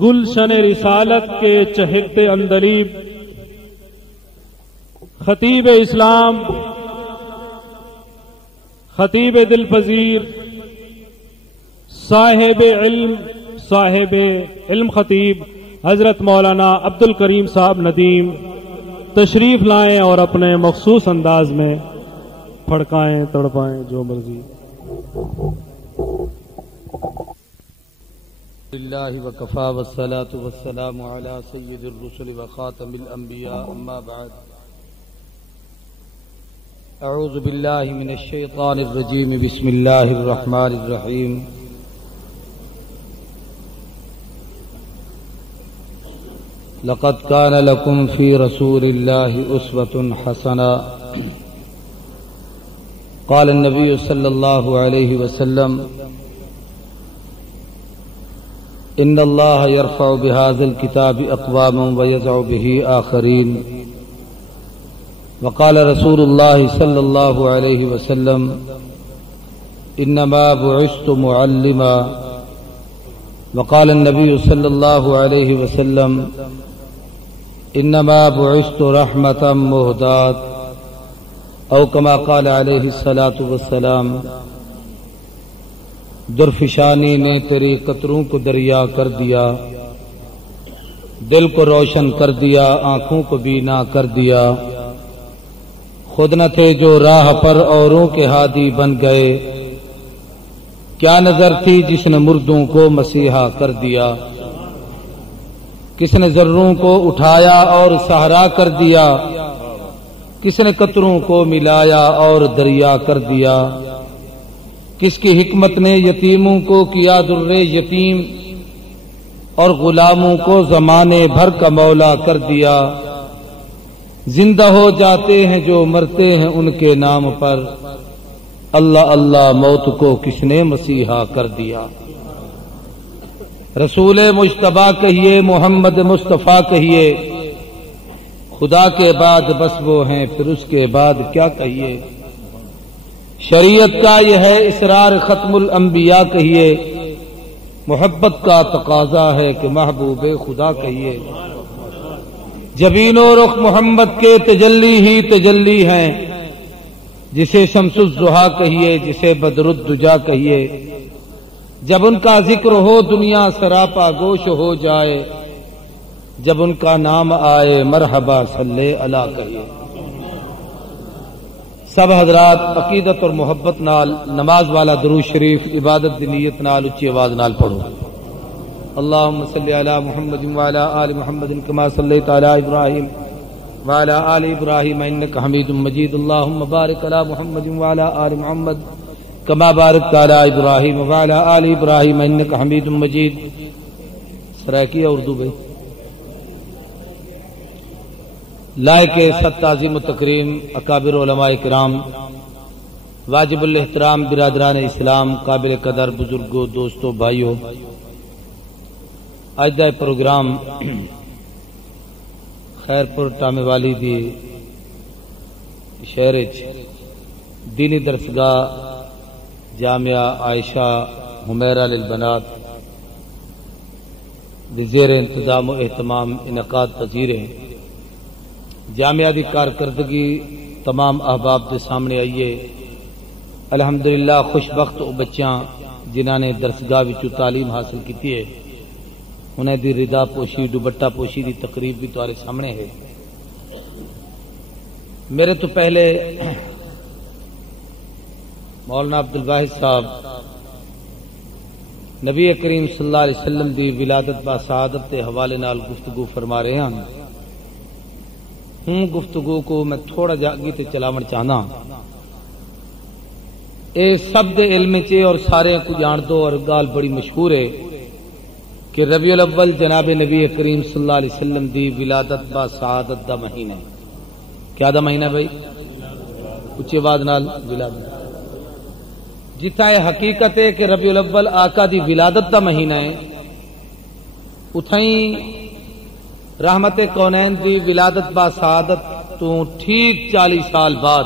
گلشن رسالت کے چہرتے اندلیب خطیب اسلام، خطیب دل پذیر، صاحب علم خطیب حضرت مولانا عبد الکریم صاحب ندیم تشریف لائیں اور اپنے مخصوص انداز میں پھڑکائیں تڑپائیں جو مرضی۔ للہ وکفا والصلاة والسلام علی سید الرسل وخاتم الانبیاء اما بعد اعوذ باللہ من الشیطان الرجیم بسم اللہ الرحمن الرحیم لقد كان لكم في رسول الله أسوة حسنة قال النبي صلى الله عليه وسلم إن الله يرفع بهذا الكتاب أقواما ويضع به آخرين وقال رسول الله صلى الله عليه وسلم إنما بعثت معلما وقال النبي صلى الله عليه وسلم انما بعثت رحمة مهداة او كما قال عليه الصلاة والسلام درفشانی نے تیری قطروں کو دریا کر دیا، دل کو روشن کر دیا، آنکھوں کو بینا کر دیا، خود نہ تھے جو راہ پر اوروں کے ہادی بن گئے، کیا نظر تھی جس نے مردوں کو مسیحا کر دیا، کس نے ذروں کو اٹھایا اور سہرا کر دیا، کس نے قطروں کو ملایا اور دریا کر دیا، کس کی حکمت نے یتیموں کو کیا در یتیم اور غلاموں کو زمانے بھر کا مولا کر دیا، زندہ ہو جاتے ہیں جو مرتے ہیں ان کے نام پر، اللہ اللہ موت کو کس نے مسیحا کر دیا۔ رسول مجتبیٰ کہیے، محمد مصطفیٰ کہیے، خدا کے بعد بس وہ ہیں، پھر اس کے بعد کیا کہیے، شریعت کا یہ ہے اسرار ختم الانبیاء کہیے، محبت کا تقاضا ہے کہ محبوب خدا کہیے، جبین و رخ محمد کے تجلی ہی تجلی ہیں، جسے شمس الضحیٰ کہیے، جسے بدر الدجا کہیے، جب ان کا ذکر ہو دنیا سراپا گوش ہو جائے، جب ان کا نام آئے مرحبا صلی اللہ کہیے۔ سب حضرات عقیدت اور محبت نال نماز والا درود شریف عبادت دی نیت نال اچھی آواز نال پڑھو۔ اللہم صلی علی محمد وعلی آل محمد کما صلیت علی ابراہیم وعلی آل ابراہیم انک حمید مجید، اللہم بارک علی محمد وعلی آل محمد کما بارکت علی ابراہیم وعلی آل ابراہیم انک حمید مجید۔ سرائکیہ اردو بھائی لائق ست تعظیم و تکریم اکابر علماء کرام، واجب الاحترام برادران اسلام، قابل قدر بزرگوں، دوستوں، بھائیوں، اج دا پروگرام خیرپور ٹامے والی دی شہر دینی درسگاہ جامعہ عائشہ حمیرہ للبنات بزیر انتظام و اہتمام انعقاد پذیر ہے۔ جامعہ دی کارکردگی تمام احباب کے سامنے آئیے۔ الحمدللہ خوشبخت او بچیاں جنہاں نے درسگاہ وچوں تعلیم حاصل کی ہے، انہیں دی رضا پوشی دوپٹہ پوشی دی تقریب بھی تمہارے سامنے ہے۔ میرے تو پہلے مولانا عبد الواحد صاحب نبی کریم صلی اللہ علیہ وسلم دی ولادت با سعادت کے حوالے نال گفتگو فرما رہے ہیں۔ گفتگو کو میں تھوڑا جا اگے تے چلاون چاہنا، اے سب دے علم چے اور سارے کو جان دو، اور گال بڑی مشہور ہے کہ ربیع الاول جناب نبی کریم صلی اللہ علیہ وسلم دی ولادت با سعادت دا مہینہ ہے۔ کیا دا مہینہ بھائی؟ اچھی آواز نال ولادت جتا ہے حقیقت ہے کہ ربیع الاول آقا دی ولادت دا مہینہ ہے، اتھائیں رحمت کونین دی ولادت با سعادت تو ٹھیک 40 سال بعد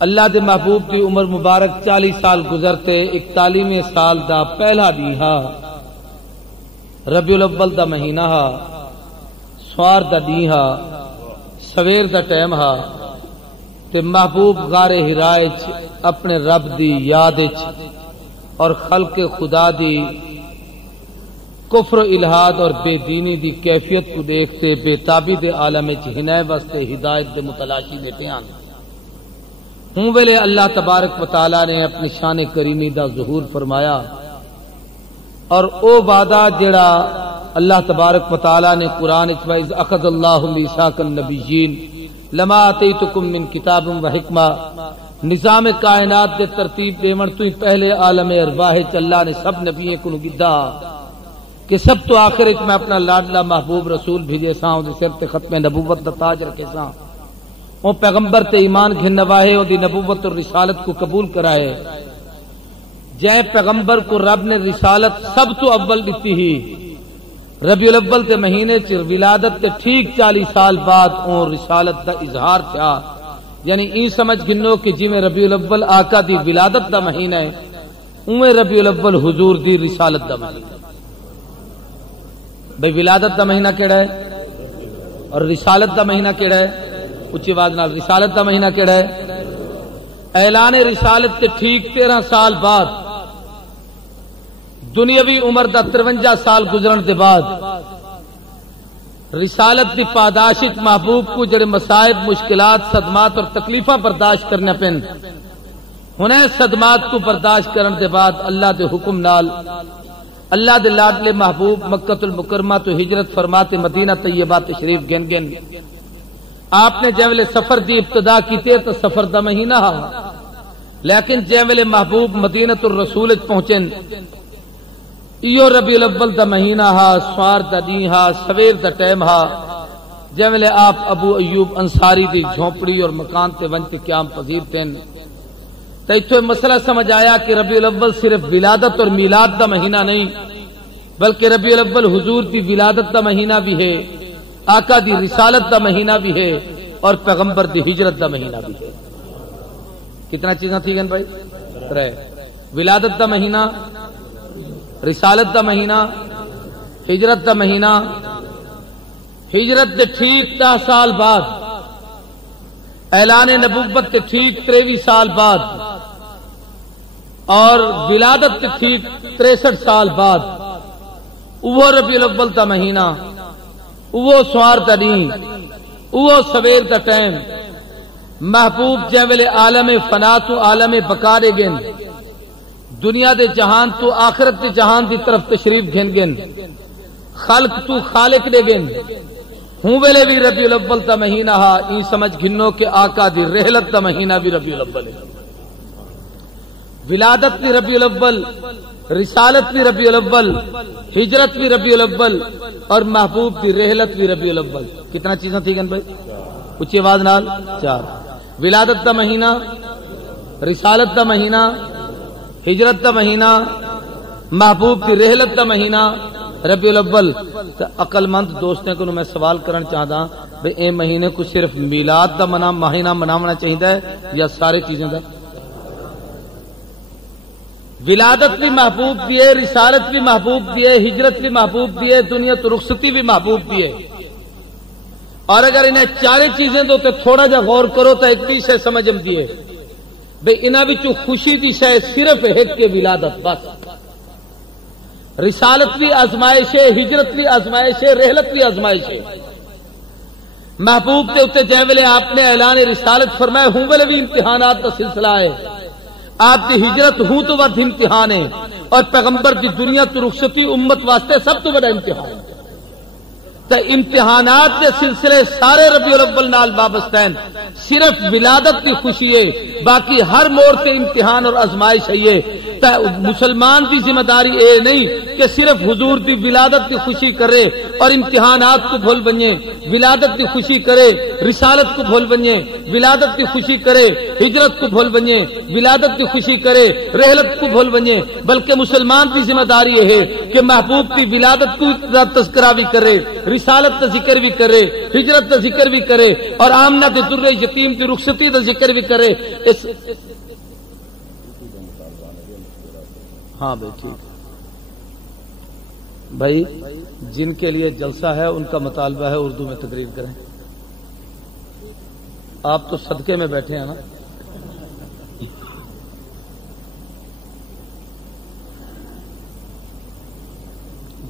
اللہ دے محبوب کی عمر مبارک 40 سال گزرتے 41ویں سال دا پہلا دن ہا ربیع الاول دا مہینہ ہا سوار دا دن ہا سویر دا ٹائم ہا تے محبوب غار حراء وچ اپنے رب دی یاد وچ اور خلق خدا دی کفر و الہاد اور بے دینی دی کیفیت کو دیکھتے بے تابی دے عالم وچ ہنائے واسطے ہدایت دے متلاشی بیٹھے ہیں ہوں ویلے اللہ تبارک و تعالی نے اپنی شان کریمی دا ظہور فرمایا اور او وعدہ جڑا اللہ تبارک و تعالی نے قرآن وچ اخذ اللہ میثاق النبیین لما آتیتکم من کتاب و حکمہ نظام کائنات دے ترتیب دیون تو پہلے عالم ارواح چ اللہ نے سب نبیوں کو گدا کہ سب تو آخر میں اپنا لاڈلا محبوب رسول بھیجے سا دے سر تے ختم نبوت دا تاج رکھے سا او پیغمبر تے ایمان گھن واہے او دی نبوت اور رسالت کو قبول کرائے جے پیغمبر کو رب نے رسالت سب تو اول دیتی ہی ربیع الاول تے مہینے چ ولادت تے ٹھیک 40 سال بعد او رسالت دا اظہار تھا یعنی این سمجھ گنو کہ جی میں ربیع الاول آقا دی ولادت دا مہینہ ہے اوے ربیع الاول حضور دی رسالت دا مہینہ بھئی ولادت دا مہینہ کیڑا ہے اور رسالت دا مہینہ کیڑا ہے اچھی آواز نال رسالت دا مہینہ کیڑا ہے اعلان رسالت کے ٹھیک 13 سال بعد دنیاوی عمر دا 53 سال گزرن دے بعد رسالت دی پاداشت محبوب کو جڑے مصائب مشکلات صدمات اور تکلیفہ برداشت کرنے پن انہیں صدمات کو برداشت کرن دے بعد اللہ دے حکم نال اللہ دے لاڈلے محبوب مکہ المکرمہ تو ہجرت فرماتے مدینہ طیبہ تشریف گن گن آپ نے جے ویلے سفر دی ابتدا کیتے تو سفر دا مہینہ ہا لیکن جے ویلے محبوب مدینہ الرسول وچ پہنچن ایو ربیع الاول دا مہینہ ہا سوار دا دن ہا سویر دا ٹائم ہا جے ویلے آپ ابو ایوب انصاری دی جھونپڑی اور مکان تے ون کے قیام پذیر تھن تے ایتھے مسئلہ سمجھ آیا کہ ربیع الاول صرف ولادت اور میلاد دا مہینہ نہیں بلکہ ربیع الاول حضور دی ولادت دا مہینہ بھی ہے آقا دی رسالت دا مہینہ بھی ہے اور پیغمبر دی ہجرت دا مہینہ بھی ہے کتنا چیزاں تھی گن بھائی ولادت دا مہینہ رسالت دا مہینہ ہجرت دا مہینہ ہجرت دے ٹھیک 10 سال بعد اعلان نبوت کے ٹھیک 23 سال بعد اور ولادت کے ٹھیک 63 سال بعد وہ ربیع الاول دا مہینہ وہ سوار دا دن وہ سویر دا ٹائم محبوب جے ویلے عالم فنا تو عالم بقا دے گن دنیا دے جہان تو آخرت دے جہان دی طرف تشریف گھن گن خلق تو خالق دے گن ہوں ویلے بھی ربیع الاول دا مہینہ ہا این سمجھ گھنو کہ آقا دی رحلت دا مہینہ بھی ربیع الاول ہے ولادت بھی ربیع الاول رسالت بھی ربیع الاول ہجرت بھی ربیع الاول اور محبوب کی رحلت بھی ربیع الاول کتنا چیزیں تھی گن بھائی اچھی آواز نال 4 ولادت دا مہینہ رسالت دا مہینہ ہجرت دا مہینہ محبوب کی رحلت دا مہینہ ربیع الاول عقل مند دوستوں کو میں سوال کرنا چاہتا بھئی اے مہینے کو صرف میلاد دا مہینہ مناونا چاہیے یا سارے چیزیں دا ولادت بھی محبوب بھی ہے رسالت بھی محبوب بھی ہے ہجرت بھی محبوب بھی ہے دنیا تو رخصتی بھی محبوب بھی ہے اور اگر انہیں 4 چیزیں دو تو تھوڑا جا غور کرو تو ایک بھی شے سمجھ آتی ہے بھئی انہاں وچوں خوشی دی شے صرف ایک کے ولادت بس رسالت بھی آزمائش ہے ہجرت بھی آزمائش ہے رحلت بھی آزمائش ہے محبوب کے اتنے جے ویلے آپ نے اعلان رسالت فرمایا ہوں ویلے بھی امتحانات کا سلسلہ ہے آپ کی ہجرت ہوں تو ورد امتحان ہے اور پیغمبر کی دنیا تو رخصتی امت واسطے سب تو بڑا امتحان ہے تو امتحانات کے سلسلے سارے ربیع الاول نال وابستہ ہیں صرف ولادت کی خوشی ہے باقی ہر موڑ کے امتحان اور آزمائش ہے یہ تو مسلمان کی ذمہ داری یہ نہیں کہ صرف حضور کی ولادت کی خوشی کرے اور امتحانات کو بھول بنے ولادت کی خوشی کرے رسالت کو بھول بنے ولادت کی خوشی کرے ہجرت کو بھول بنے ولادت کی خوشی کرے رحلت کو بھول بنے بلکہ مسلمان کی ذمہ داری یہ ہے کہ محبوب کی ولادت کو تذکرہ بھی کرے رسالت کا ذکر بھی کرے ہجرت کا ذکر بھی کرے اور آمنہ کے در یتیم کی رخصتی کا ذکر بھی کرے یہ ہاں بھائی ٹھیک ہے بھائی، جن کے لیے جلسہ ہے ان کا مطالبہ ہے اردو میں تقریر کریں. آپ تو صدقے میں بیٹھے ہیں نا.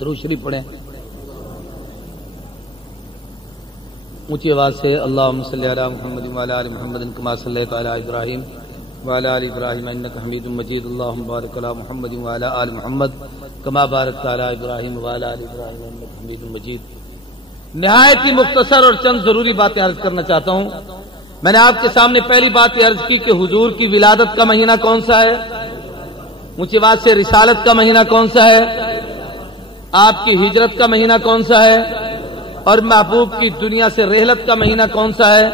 درود شریف پڑھیں اونچی آواز سے. اللہم صلی علی محمد وعلی آل محمد کما صلیت علی ابراہیم وعلی آل ابراہیم انک حمید مجید. اللہم بارک علی محمد وعلی آل محمد کما بارکت علی ابراہیم وعلی آل ابراہیم انک حمید مجید. نہایت ہی مختصر اور چند ضروری باتیں عرض کرنا چاہتا ہوں. میں نے آپ کے سامنے پہلی بات یہ عرض کی کہ حضور کی ولادت کا مہینہ کون سا ہے؟ اونچی آواز سے. رسالت کا مہینہ کون سا ہے؟ آپ کی ہجرت کا مہینہ کون سا ہے؟ اور محبوب کی دنیا سے رحلت کا مہینہ کون سا ہے؟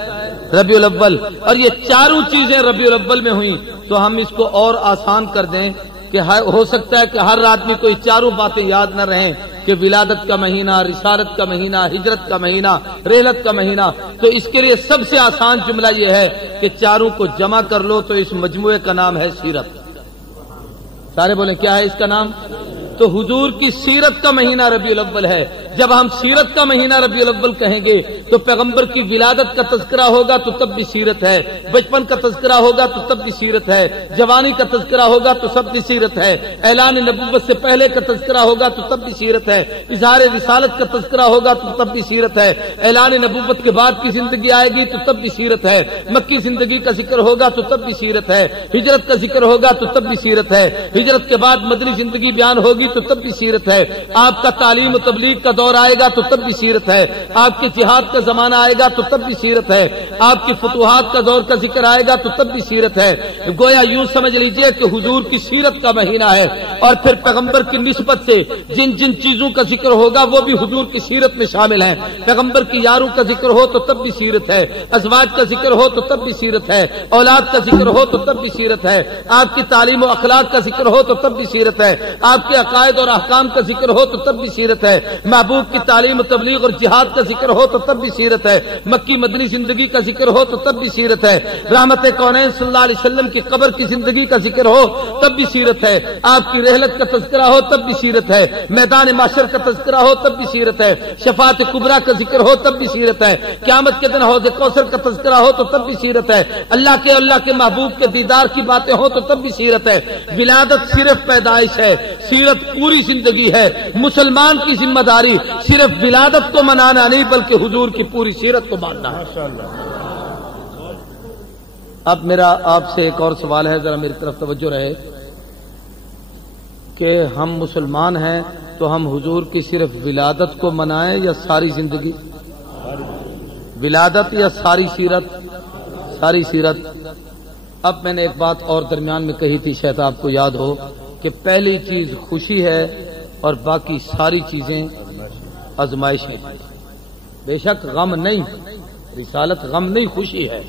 ربیع الاول. اور یہ چاروں چیزیں ربیع الاول میں ہوئیں تو ہم اس کو اور آسان کر دیں کہ ہو سکتا ہے کہ ہر آدمی کو یہ چاروں باتیں یاد نہ رہیں کہ ولادت کا مہینہ، رسالت کا مہینہ، ہجرت کا مہینہ، رحلت کا مہینہ. تو اس کے لیے سب سے آسان جملہ یہ ہے کہ چاروں کو جمع کر لو تو اس مجموعے کا نام ہے سیرت. سارے بولیں کیا ہے اس کا نام؟ تو حضور کی سیرت کا مہینہ ربیع الاول ہے. جب ہم سیرت کا مہینہ ربیع الاول کہیں گے تو پیغمبر کی ولادت کا تذکرہ ہوگا تو تب بھی سیرت ہے، بچپن کا تذکرہ ہوگا تو تب بھی سیرت ہے، جوانی کا تذکرہ ہوگا تو سب بھی سیرت ہے، اعلان نبوت سے پہلے کا تذکرہ ہوگا تو تب بھی سیرت ہے، اظہار رسالت کا تذکرہ ہوگا تو تب بھی سیرت ہے، اعلان نبوت کے بعد کی زندگی آئے گی تو تب بھی سیرت ہے، مکی زندگی کا ذکر ہوگا تو تب بھی سیرت ہے، ہجرت کا ذکر ہوگا تو تب بھی سیرت ہے، ہجرت کے بعد مدنی زندگی بیان ہوگی تو تب بھی سیرت ہے، آپ کا تعلیم و تبلیغ کا دور آئے گا تو تب بھی سیرت ہے، آپ کے جہاد کا زمانہ آئے گا تو تب بھی سیرت ہے، آپ کی فتوحات کا دور کا ذکر آئے گا تو تب بھی سیرت ہے. گویا یوں سمجھ لیجئے کہ حضور کی سیرت کا مہینہ ہے. اور پھر پیغمبر کی نسبت سے جن جن چیزوں کا ذکر ہوگا وہ بھی حضور کی سیرت میں شامل ہیں. پیغمبر کی یاروں کا ذکر ہو تو تب بھی سیرت ہے، ازواج کا ذکر ہو تو تب بھی سیرت ہے، اولاد کا ذکر ہو تو تب بھی سیرت ہے، آپ کی تعلیم و اخلاق کا ذکر ہو تو تب بھی سیرت ہے، آپ کے عقائد اور احکام کا ذکر ہو تو تب بھی سیرت ہے، محبوب کی تعلیم و تبلیغ اور جہاد کا ذکر ہو تو تب بھی سیرت ہے، مکی مدنی زندگی کا ذکر ہو تو تب بھی سیرت ہے، رحمت کونین صلی اللہ علیہ وسلم کی قبر کی زندگی کا ذکر ہو تب بھی سیرت ہے، آپ کی رحلت کا تذکرہ ہو تب بھی سیرت ہے، میدان محشر کا تذکرہ ہو تب بھی سیرت ہے، شفاعت کبریٰ کا ذکر ہو تب بھی سیرت ہے، قیامت کے دن حوض کوثر کا تذکرہ ہو تو تب بھی سیرت ہے، اللہ کے محبوب کے دیدار کی باتیں ہو تو تب بھی سیرت ہے. ولادت صرف پیدائش ہے، سیرت پوری زندگی ہے. مسلمان کی ذمہ داری صرف ولادت کو منانا نہیں بلکہ حضور کی پوری سیرت کو ماننا ہے. اب میرا آپ سے ایک اور سوال ہے، ذرا میری طرف توجہ رہے کہ ہم مسلمان ہیں تو ہم حضور کی صرف ولادت کو منائیں یا ساری زندگی؟ ولادت یا ساری سیرت؟ ساری سیرت. اب میں نے ایک بات اور درمیان میں کہی تھی، شاید آپ کو یاد ہو کہ پہلی چیز خوشی ہے اور باقی ساری چیزیں آزمائش ہیں. بے شک غم نہیں، رسالت غم نہیں، خوشی ہے.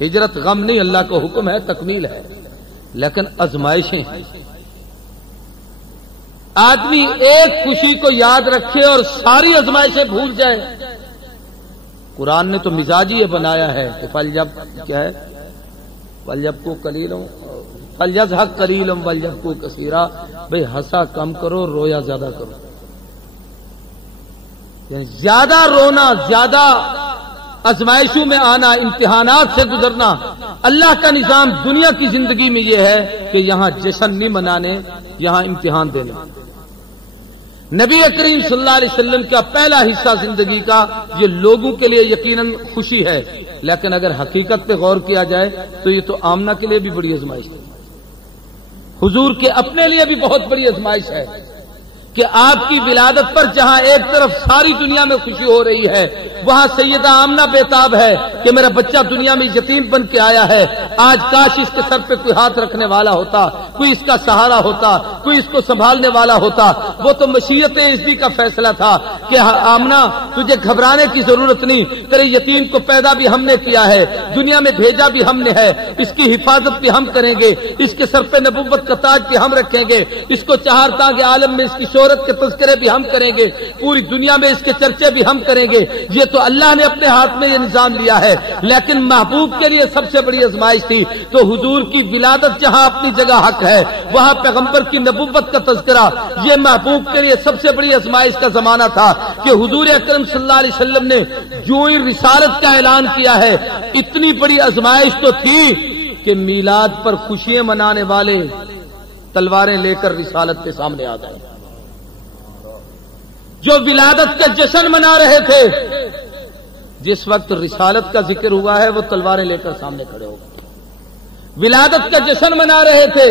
ہجرت غم نہیں، اللہ کا حکم ہے، تکمیل ہے، لیکن آزمائشیں ہیں. آدمی ایک خوشی کو یاد رکھے اور ساری آزمائشیں بھول جائے. قرآن نے تو مزاج ہی بنایا ہے کہ فَلْيَب کیا ہے، فَلْيَب کو قلیلوں فَلْيَضْحَكْ قَلِيلًا وَلْيَبْكُوا كَثِيرًا. بھئی ہنسا کم کرو، رویا زیادہ کرو. یعنی زیادہ رونا، زیادہ آزمائشوں میں آنا، امتحانات سے گزرنا. اللہ کا نظام دنیا کی زندگی میں یہ ہے کہ یہاں جشن نہیں منانے، یہاں امتحان دینے. نبی کریم صلی اللہ علیہ وسلم کا پہلا حصہ زندگی کا یہ لوگوں کے لیے یقیناً خوشی ہے، لیکن اگر حقیقت پہ غور کیا جائے تو یہ تو آمنہ کے لیے بھی بڑی آزمائش ہے، حضور کے اپنے لیے بھی بہت بڑی آزمائش ہے کہ آپ کی ولادت پر جہاں ایک طرف ساری دنیا میں خوشی ہو رہی ہے، وہاں سیدہ آمنہ بیتاب ہے کہ میرا بچہ دنیا میں یتیم بن کے آیا ہے. آج کاش اس کے سر پہ کوئی ہاتھ رکھنے والا ہوتا، کوئی اس کا سہارا ہوتا، کوئی اس کو سنبھالنے والا ہوتا. وہ تو مشیت اذنی کا فیصلہ تھا کہ آمنہ تجھے گھبرانے کی ضرورت نہیں، تیرے یتیم کو پیدا بھی ہم نے کیا ہے، دنیا میں بھیجا بھی ہم نے ہے، اس کی حفاظت بھی ہم کریں گے، اس کے سر پہ نبوت کا تاج بھی ہم رکھیں گے، اس کو چہار تاج عالم میں اس کی شہرت کے تذکرے بھی ہم کریں گے، پوری دنیا میں اس کے چرچے بھی ہم کریں گے۔ یہ تو اللہ نے اپنے ہاتھ میں یہ نظام لیا ہے، لیکن محبوب کے لیے سب سے بڑی آزمائش تھی تو حضور کی ولادت جہاں اپنی جگہ حق ہے، وہاں پیغمبر کی نبوت کا تذکرہ یہ محبوب کے لیے سب سے بڑی آزمائش کا زمانہ تھا کہ حضور اکرم صلی اللہ علیہ وسلم نے جو ہی رسالت کا اعلان کیا ہے، اتنی بڑی آزمائش تو تھی کہ میلاد پر خوشیاں منانے والے تلواریں لے کر رسالت کے سامنے آ گئے، جو ولادت کا جشن منا رہے تھے جس وقت رسالت کا ذکر ہوا ہے وہ تلواریں لے کر سامنے کھڑے ہو گئے، ولادت کا جشن منا رہے تھے،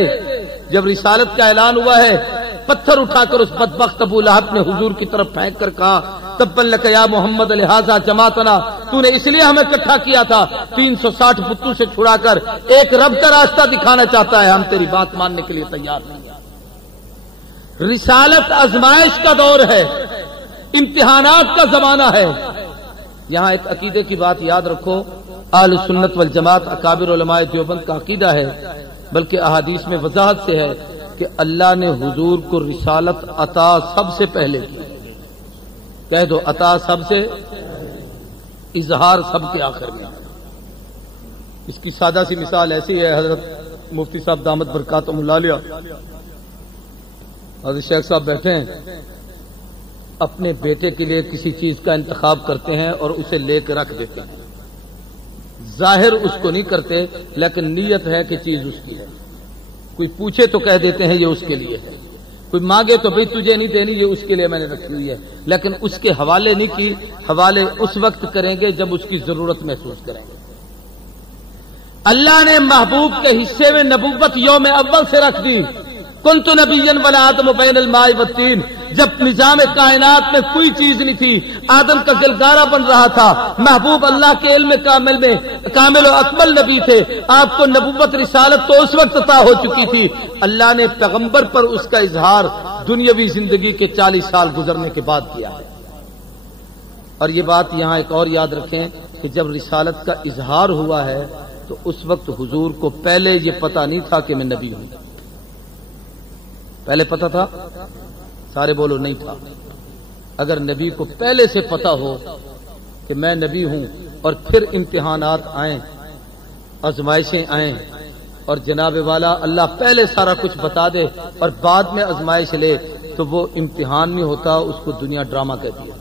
جب رسالت کا اعلان ہوا ہے پتھر اٹھا کر اس بدبخت ابو لہب نے حضور کی طرف پھینک کر کہا تبا لک یا محمد لہذا جماعتنا، تو نے اس لیے ہمیں اکٹھا کیا تھا، 360 بتوں سے چھڑا کر ایک رب کا راستہ دکھانا چاہتا ہے، ہم تیری بات ماننے کے لیے تیار نہیں۔ رسالت آزمائش کا دور ہے، امتحانات کا زمانہ ہے۔ یہاں ایک عقیدے کی بات یاد رکھو، اہل سنت والجماعت اکابر علماء دیوبند کا عقیدہ ہے، بلکہ احادیث میں وضاحت سے ہے کہ اللہ نے حضور کو رسالت عطا سب سے پہلے کی، کہہ دو عطا سب سے، اظہار سب کے آخر میں۔ اس کی سادہ سی مثال ایسی ہے، حضرت مفتی صاحب دامت برکاتہم اللہ علیہ، حضرت شیخ صاحب بیٹھے ہیں، اپنے بیٹے کے لیے کسی چیز کا انتخاب کرتے ہیں اور اسے لے کے رکھ دیتے ہیں، ظاہر اس کو نہیں کرتے لیکن نیت ہے کہ چیز اس کی ہے، کوئی پوچھے تو کہہ دیتے ہیں یہ اس کے لیے ہے، کوئی مانگے تو بھئی تجھے نہیں دینی یہ اس کے لیے میں نے رکھی ہوئی ہے، لیکن اس کے حوالے نہیں کی، حوالے اس وقت کریں گے جب اس کی ضرورت محسوس کریں گے۔ اللہ نے محبوب کے حصے میں نبوت یوم اول سے رکھ دی، کنت نبیا ولا آدم بین الماء والطین، جب نظام کائنات میں کوئی چیز نہیں تھی، آدم کا گلگارہ بن رہا تھا، محبوب اللہ کے علم کامل میں کامل و اکمل نبی تھے، آپ کو نبوت رسالت تو اس وقت عطا ہو چکی تھی، اللہ نے پیغمبر پر اس کا اظہار دنیاوی زندگی کے 40 سال گزرنے کے بعد کیا ہے۔ اور یہ بات یہاں ایک اور یاد رکھیں کہ جب رسالت کا اظہار ہوا ہے تو اس وقت حضور کو پہلے یہ پتہ نہیں تھا کہ میں نبی ہوں، پہلے پتہ تھا؟ سارے بولو نہیں تھا۔ اگر نبی کو پہلے سے پتہ ہو کہ میں نبی ہوں اور پھر امتحانات آئیں، آزمائشیں آئیں اور جناب والا اللہ پہلے سارا کچھ بتا دے اور بعد میں آزمائش لے تو وہ امتحان میں ہوتا، اس کو دنیا ڈرامہ کہتی ہے۔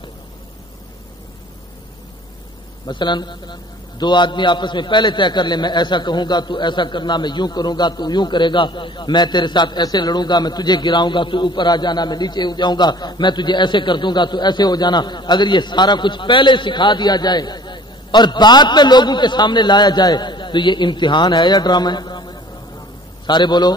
مثلا دو آدمی آپس میں پہلے طے کر لیں، میں ایسا کہوں گا تو ایسا کرنا، میں یوں کروں گا تو یوں کرے گا، میں تیرے ساتھ ایسے لڑوں گا، میں تجھے گراؤں گا تو اوپر آ جانا، میں نیچے ہو جاؤں گا، میں تجھے ایسے کر دوں گا تو ایسے ہو جانا۔ اگر یہ سارا کچھ پہلے سکھا دیا جائے اور بعد میں لوگوں کے سامنے لایا جائے تو یہ امتحان ہے یا ڈرامہ ہے؟ سارے بولو۔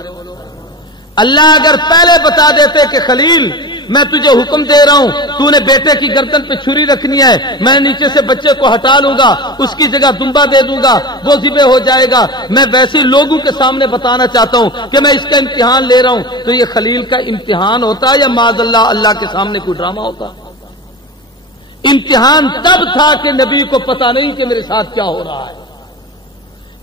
اللہ اگر پہلے بتا دیتے کہ خلیل میں تجھے حکم دے رہا ہوں، تو نے بیٹے کی گردن پہ چھری رکھنی ہے، میں نیچے سے بچے کو ہٹا لوں گا، اس کی جگہ دمبا دے دوں گا، وہ ذبح ہو جائے گا، میں ویسے لوگوں کے سامنے بتانا چاہتا ہوں کہ میں اس کا امتحان لے رہا ہوں، تو یہ خلیل کا امتحان ہوتا یا معاذ اللہ کے سامنے کوئی ڈرامہ ہوتا؟ امتحان تب تھا کہ نبی کو پتا نہیں کہ میرے ساتھ کیا ہو رہا ہے۔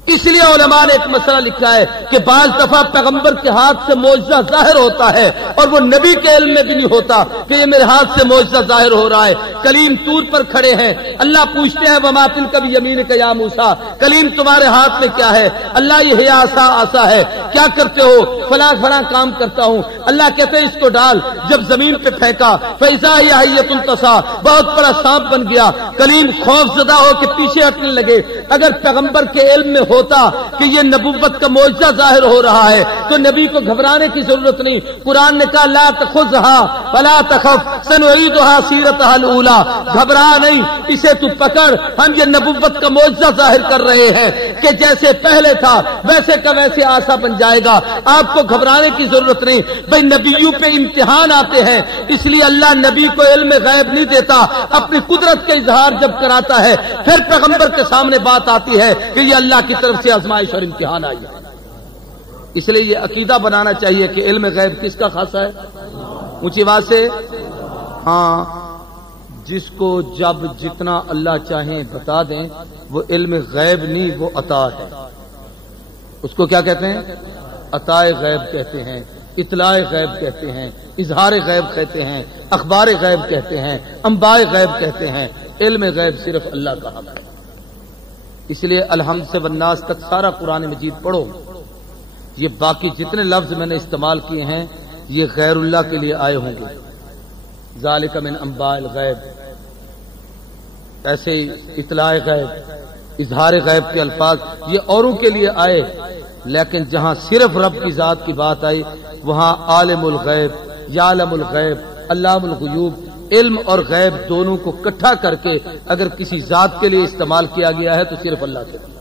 اس لیے علماء نے ایک مسئلہ لکھا ہے کہ بعض دفعہ پیغمبر کے ہاتھ سے معجزہ ظاہر ہوتا ہے اور وہ نبی کے علم میں بھی نہیں ہوتا کہ یہ میرے ہاتھ سے معجزہ ظاہر ہو رہا ہے۔ کلیم طور پر کھڑے ہیں، اللہ پوچھتے ہیں وما تلک بیمینک یا موسیٰ، کلیم تمہارے ہاتھ میں کیا ہے؟ اللہ یہ ہے آسا ہے، کیا کرتے ہو؟ فلاں فلاں کام کرتا ہوں۔ اللہ کہتے ہیں اس کو ڈال، جب زمین پہ پھینکا فإذا ہی حیۃ تسعیٰ، بہت بڑا سانپ بن گیا۔ کلیم خوف زدہ ہو کے پیچھے ہٹنے لگے۔ اگر پیغمبر کے علم میں ہوتا کہ یہ نبوت کا معجزہ ظاہر ہو رہا ہے تو نبی کو گھبرانے کی ضرورت نہیں۔ قرآن نے کہا لا تخذها فلا تخف سنعيدها سیرتها الاولى، گھبرا نہیں، اسے تو پکڑ، ہم یہ نبوت کا معجزہ ظاہر کر رہے ہیں کہ جیسے پہلے تھا ویسے کا ویسے آسا بن جائے گا، آپ کو گھبرانے کی ضرورت نہیں۔ بھئی نبیوں پہ امتحان آتے ہیں، اس لیے اللہ نبی کو علم غیب نہیں دیتا، اپنی قدرت کا اظہار جب کراتا ہے پھر پیغمبر کے سامنے بات آتی ہے کہ یہ اللہ کی طرف سے آزمائش اور امتحان آئی ہے۔ اس لیے یہ عقیدہ بنانا چاہیے کہ علم غیب کس کا خاصہ ہے؟ اونچی آواز سے ہاں، جس کو جب جتنا اللہ چاہیں بتا دیں وہ علم غیب نہیں، وہ عطا ہے۔ اس کو کیا کہتے ہیں؟ عطا غیب کہتے ہیں، اطلاع غیب کہتے ہیں، اظہار غیب کہتے ہیں، اخبار غیب کہتے ہیں، انباء غیب کہتے ہیں۔ علم غیب صرف اللہ کا حق ہے۔ اس لیے الحمد سے والناس تک سارا قرآن مجید پڑھو، یہ باقی جتنے لفظ میں نے استعمال کیے ہیں یہ غیر اللہ کے لیے آئے ہوں گے۔ ذالک من انباء الغیب، ایسے اطلاع غیب، اظہار غیب کے الفاظ یہ اوروں کے لیے آئے، لیکن جہاں صرف رب کی ذات کی بات آئی وہاں عالم الغیب، یعلم الغیب، علام الغیوب، علم اور غیب دونوں کو اکٹھا کر کے اگر کسی ذات کے لیے استعمال کیا گیا ہے تو صرف اللہ کے لیے،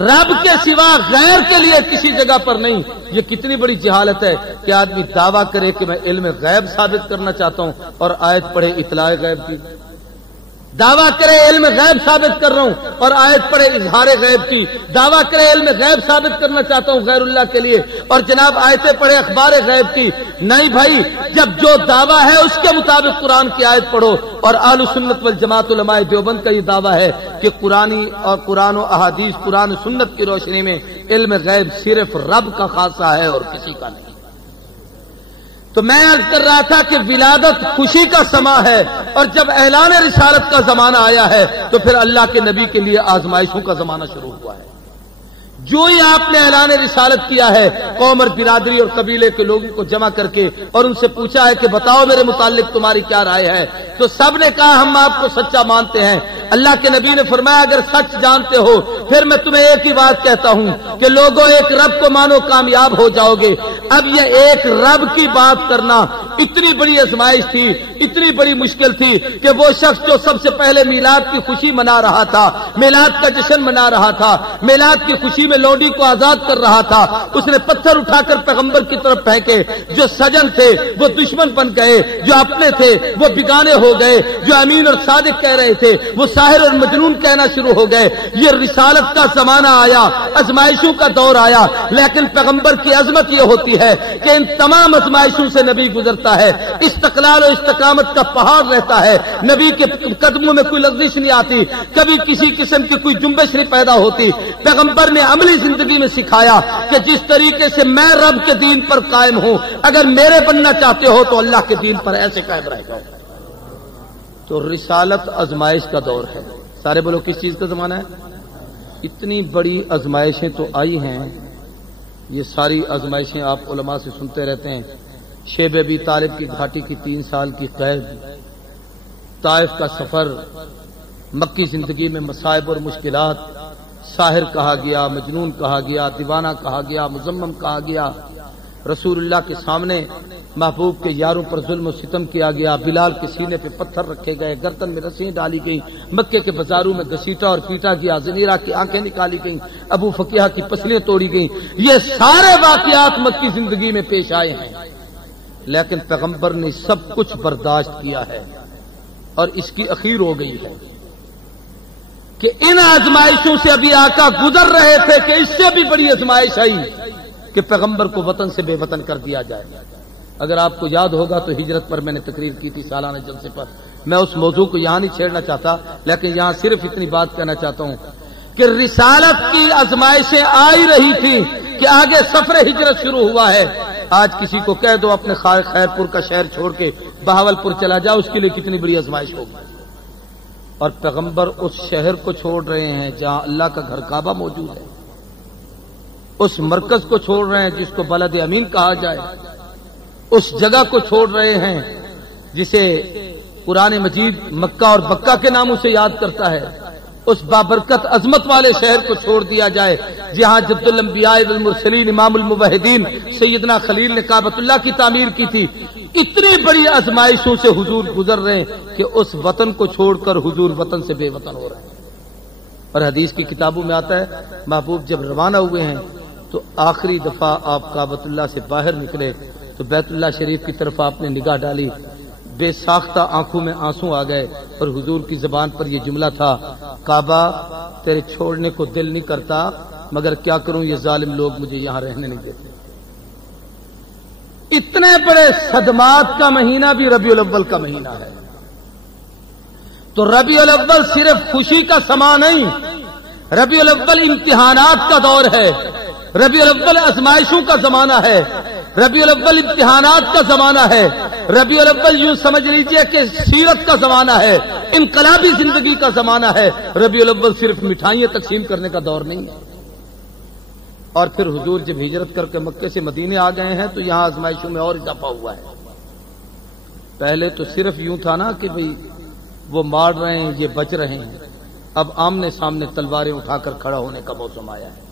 رب کے سوا غیر کے لیے کسی جگہ پر نہیں۔ یہ کتنی بڑی جہالت ہے کہ آدمی دعویٰ کرے کہ میں علم غیب ثابت کرنا چاہتا ہوں اور آیت پڑھے اطلاع غیب کی، دعویٰ کرے علم غیب ثابت کر رہا ہوں اور آیت پڑھے اظہار غیب کی، دعویٰ کرے علم غیب ثابت کرنا چاہتا ہوں غیر اللہ کے لیے اور جناب آیتیں پڑھے اخبار غیب کی۔ نہیں بھائی، جب جو دعویٰ ہے اس کے مطابق قرآن کی آیت پڑھو، اور اہل سنت والجماعت علماء دیوبند کا یہ دعویٰ ہے کہ قرآن و احادیث، قرآن و سنت کی روشنی میں علم غیب صرف رب کا خاصہ ہے اور کسی کا نہیں۔ تو میں عرض کر رہا تھا کہ ولادت خوشی کا سما ہے، اور جب اعلان رسالت کا زمانہ آیا ہے تو پھر اللہ کے نبی کے لیے آزمائشوں کا زمانہ شروع ہوا ہے۔ جو ہی آپ نے اعلان رسالت کیا ہے، قوم اور برادری اور قبیلے کے لوگوں کو جمع کر کے اور ان سے پوچھا ہے کہ بتاؤ میرے متعلق تمہاری کیا رائے ہے، تو سب نے کہا ہم آپ کو سچا مانتے ہیں۔ اللہ کے نبی نے فرمایا اگر سچ جانتے ہو پھر میں تمہیں ایک ہی بات کہتا ہوں کہ لوگوں ایک رب کو مانو کامیاب ہو جاؤ گے۔ اب یہ ایک رب کی بات کرنا اتنی بڑی آزمائش تھی، اتنی بڑی مشکل تھی کہ وہ شخص جو سب سے پہلے میلاد کی خوشی منا رہا تھا، میلاد کا جشن منا رہا تھا، میلاد کی خوشی میں لوڈی کو آزاد کر رہا تھا، اس نے پتھر اٹھا کر پیغمبر کی طرف پھینکے۔ جو سجن تھے وہ دشمن بن گئے، جو اپنے تھے وہ بیگانے ہو گئے، جو امین اور صادق کہہ رہے تھے وہ ساحر اور مجنون کہنا شروع ہو گئے۔ یہ رسالت کا زمانہ آیا، آزمائشوں کا دور آیا، لیکن پیغمبر کی عظمت یہ ہوتی ہے کہ ان تمام آزمائشوں سے نبی گزرتا ہے، استقلال و استقامت کا پہاڑ رہتا ہے، نبی کے قدموں میں کوئی لغزش نہیں آتی، کبھی کسی قسم کی کوئی جنبش نہیں پیدا ہوتی۔ پیغمبر نے عملی زندگی میں سکھایا کہ جس طریقے سے میں رب کے دین پر قائم ہوں، اگر میرے بننا چاہتے ہو تو اللہ کے دین پر ایسے قائم رہ جاؤ۔ تو رسالت آزمائش کا دور ہے۔ سارے بولو کس چیز کا زمانہ ہے؟ اتنی بڑی آزمائشیں تو آئی ہیں، یہ ساری آزمائشیں آپ علماء سے سنتے رہتے ہیں۔ شیب ابی طالب کی گھاٹی کی 3 سال کی قید، طائف کا سفر، مکی زندگی میں مصائب اور مشکلات، ساحر کہا گیا، مجنون کہا گیا، دیوانہ کہا گیا، مذمم کہا گیا، رسول اللہ کے سامنے محبوب کے یاروں پر ظلم و ستم کیا گیا، بلال کے سینے پہ پتھر رکھے گئے، گردن میں رسیاں ڈالی گئیں، مکے کے بازاروں میں گھسیٹا اور پیٹا گیا، زنیرہ کی آنکھیں نکالی گئیں، ابو فقیہ کی پسلیاں توڑی گئیں۔ یہ سارے واقعات مکی زندگی میں پیش آئے ہیں، لیکن پیغمبر نے سب کچھ برداشت کیا ہے، اور اس کی اخیر ہو گئی ہے کہ ان آزمائشوں سے ابھی آقا گزر رہے تھے کہ اس سے بھی بڑی آزمائش آئی کہ پیغمبر کو وطن سے بے وطن کر دیا جائے۔ اگر آپ کو یاد ہوگا تو ہجرت پر میں نے تقریر کی تھی سالانہ جلسے پر، میں اس موضوع کو یہاں نہیں چھیڑنا چاہتا، لیکن یہاں صرف اتنی بات کہنا چاہتا ہوں کہ رسالت کی آزمائشیں آئی رہی تھی کہ آگے سفر ہجرت شروع ہوا ہے۔ آج کسی کو کہہ دو اپنے خیرپور کا شہر چھوڑ کے بہاولپور چلا جاؤ، اس کے لیے کتنی بڑی آزمائش ہوگی۔ اور پیغمبر اس شہر کو چھوڑ رہے ہیں جہاں اللہ کا گھر کعبہ موجود ہے، اس مرکز کو چھوڑ رہے ہیں جس کو بلد امین کہا جائے، اس جگہ کو چھوڑ رہے ہیں جسے قرآن مجید مکہ اور بکہ کے ناموں سے یاد کرتا ہے، اس بابرکت عظمت والے شہر کو چھوڑ دیا جائے جہاں جد الانبیاء والمرسلین امام الموحدین سیدنا خلیل نے کعبۃ اللہ کی تعمیر کی تھی۔ اتنی بڑی آزمائشوں سے حضور گزر رہے ہیں کہ اس وطن کو چھوڑ کر حضور وطن سے بے وطن ہو رہے ہیں۔ اور حدیث کی کتابوں میں آتا ہے محبوب جب روانہ ہوئے ہیں تو آخری دفعہ آپ کعبۃ اللہ سے باہر نکلے تو بیت اللہ شریف کی طرف آپ نے نگاہ ڈالی، بے ساختہ آنکھوں میں آنسو آ گئے، اور حضور کی زبان پر یہ جملہ تھا، کعبہ تیرے چھوڑنے کو دل نہیں کرتا، مگر کیا کروں یہ ظالم لوگ مجھے یہاں رہنے نہیں دیتے۔ اتنے بڑے صدمات کا مہینہ بھی ربیع الاول کا مہینہ ہے، تو ربیع الاول صرف خوشی کا سما نہیں، ربیع الاول امتحانات کا دور ہے، ربیع الاول آزمائشوں کا زمانہ ہے، ربیع الاول امتحانات کا زمانہ ہے، ربیع الاول یوں سمجھ لیجئے کہ سیرت کا زمانہ ہے، انقلابی زندگی کا زمانہ ہے۔ ربیع الاول صرف مٹھائیاں تقسیم کرنے کا دور نہیں ہے۔ اور پھر حضور جب ہجرت کر کے مکے سے مدینے آ گئے ہیں تو یہاں آزمائشوں میں اور اضافہ ہوا ہے۔ پہلے تو صرف یوں تھا نا کہ بھئی وہ مار رہے ہیں، یہ بچ رہے ہیں، اب آمنے سامنے تلواریں اٹھا کر کھڑا ہونے کا موسم آیا ہے۔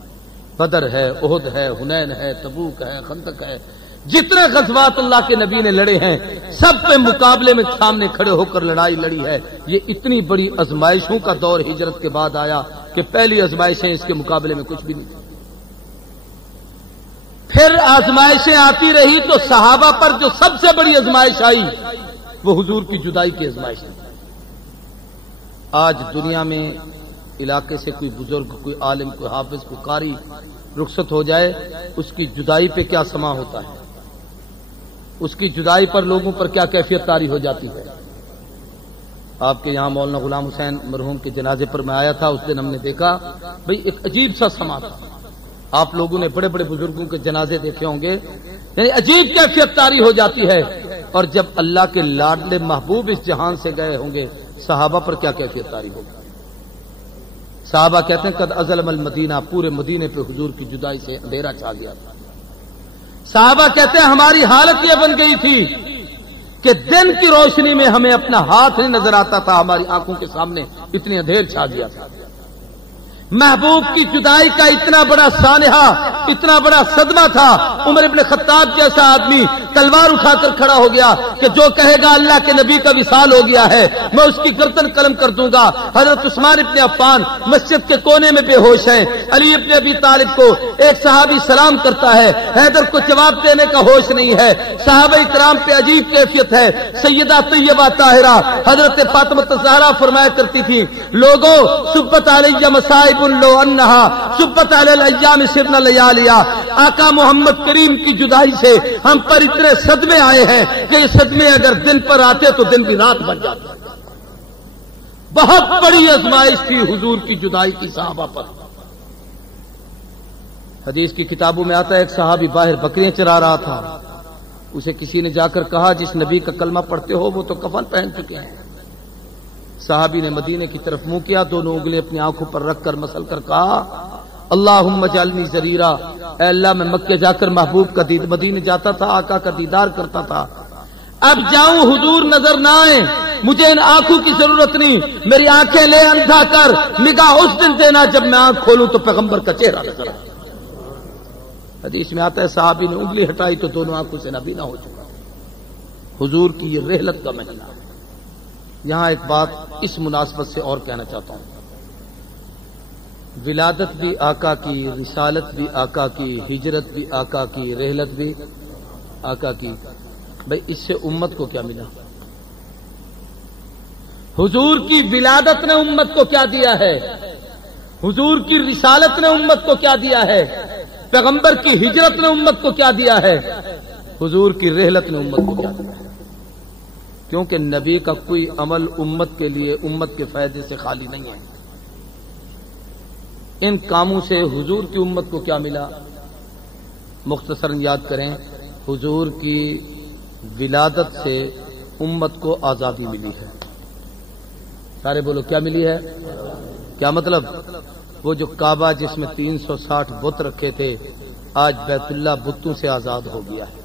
بدر ہے، احد ہے، حنین ہے، تبوک ہے، خندق ہے، جتنے غزوات اللہ کے نبی نے لڑے ہیں سب پہ مقابلے میں سامنے کھڑے ہو کر لڑائی لڑی ہے۔ یہ اتنی بڑی آزمائشوں کا دور ہجرت کے بعد آیا کہ پہلی آزمائشیں اس کے مقابلے میں کچھ بھی نہیں تھی۔ پھر آزمائشیں آتی رہی تو صحابہ پر جو سب سے بڑی آزمائش آئی وہ حضور کی جدائی کی آزمائش ہے۔ آج دنیا میں علاقے سے کوئی بزرگ، کوئی عالم، کوئی حافظ، کوئی قاری رخصت ہو جائے، اس کی جدائی پہ کیا سما ہوتا ہے، اس کی جدائی پر لوگوں پر کیا کیفیت طاری ہو جاتی ہے۔ آپ کے یہاں مولانا غلام حسین مرحوم کے جنازے پر میں آیا تھا، اس دن ہم نے دیکھا بھئی ایک عجیب سا سما تھا۔ آپ لوگوں نے بڑے بڑے بزرگوں کے جنازے دیکھے ہوں گے، یعنی عجیب کیفیت طاری ہو جاتی ہے۔ اور جب اللہ کے لاڈلے محبوب اس جہان سے گئے ہوں گے، صحابہ پر کیا کیفیت طاری ہوگی۔ صحابہ کہتے ہیں قد اظلم المدینہ، پورے مدینے پہ حضور کی جدائی سے اندھیرا چھا گیا تھا۔ صحابہ کہتے ہیں ہماری حالت یہ بن گئی تھی کہ دن کی روشنی میں ہمیں اپنا ہاتھ نہیں نظر آتا تھا، ہماری آنکھوں کے سامنے اتنی اندھیر چھا گیا تھا۔ محبوب کی جدائی کا اتنا بڑا سانحہ، اتنا بڑا صدمہ تھا، عمر ابن خطاب جیسا آدمی تلوار اٹھا کر کھڑا ہو گیا کہ جو کہے گا اللہ کے نبی کا وصال ہو گیا ہے میں اس کی گردن قلم کر دوں گا۔ حضرت عثمان ابن عفان مسجد کے کونے میں بے ہوش ہیں، علی ابن ابی طالب کو ایک صحابی سلام کرتا ہے، حیدر کو جواب دینے کا ہوش نہیں ہے۔ صحابہ کرام پہ عجیب کیفیت ہے۔ سیدہ طیبہ طاہرہ حضرت فاطمہ الزہرا فرمایا کرتی تھی لوگوں سبت علیہ مصائب لو انہا سبت علی الایام سرنا لیالیا، آقا محمد کریم کی جدائی سے ہم پر اتنے صدمے آئے ہیں کہ یہ صدمے اگر دن پر آتے تو دن بھی رات بن جاتے۔ بہت بڑی آزمائش تھی حضور کی جدائی کی صحابہ پر۔ حدیث کی کتابوں میں آتا ہے ایک صحابی باہر بکریاں چرا رہا تھا، اسے کسی نے جا کر کہا جس نبی کا کلمہ پڑھتے ہو وہ تو کفن پہن چکے ہیں۔ صحابی نے مدینے کی طرف منہ کیا، دونوں انگلیں اپنی آنکھوں پر رکھ کر مسل کر کہا اللہم اجعلنی ذریرا، اے اللہ میں مکے جا کر محبوب کا مدینے جاتا تھا، آقا کا دیدار کرتا تھا، اب جاؤں حضور نظر نہ آئے، مجھے ان آنکھوں کی ضرورت نہیں، میری آنکھیں لے اندھا کر نگاہ اس دن دینا جب میں آنکھ کھولوں تو پیغمبر کا چہرہ نظر آئے۔ حدیث میں آتا ہے صحابی نے انگلی ہٹائی تو دونوں آنکھوں سے نبینا ہو چکا۔ حضور کی یہ رحلت کا مہینہ۔ یہاں ایک بات اس مناسبت سے اور کہنا چاہتا ہوں، ولادت بھی آقا کی، رسالت بھی آقا کی، ہجرت بھی آقا کی، رحلت بھی آقا کی۔ بھئی اس سے امت کو کیا ملا؟ حضور کی ولادت نے امت کو کیا دیا ہے؟ حضور کی رسالت نے امت کو کیا دیا ہے؟ پیغمبر کی ہجرت نے امت کو کیا دیا ہے؟ حضور کی رحلت نے امت کو کیا دیا ہے؟ کیونکہ نبی کا کوئی عمل امت کے لیے، امت کے فائدے سے خالی نہیں ہے۔ ان کاموں سے حضور کی امت کو کیا ملا؟ مختصراً یاد کریں، حضور کی ولادت سے امت کو آزادی ملی ہے۔ سارے بولو کیا ملی ہے؟ کیا مطلب؟ وہ جو کعبہ جس میں 360 بت رکھے تھے آج بیت اللہ بتوں سے آزاد ہو گیا ہے۔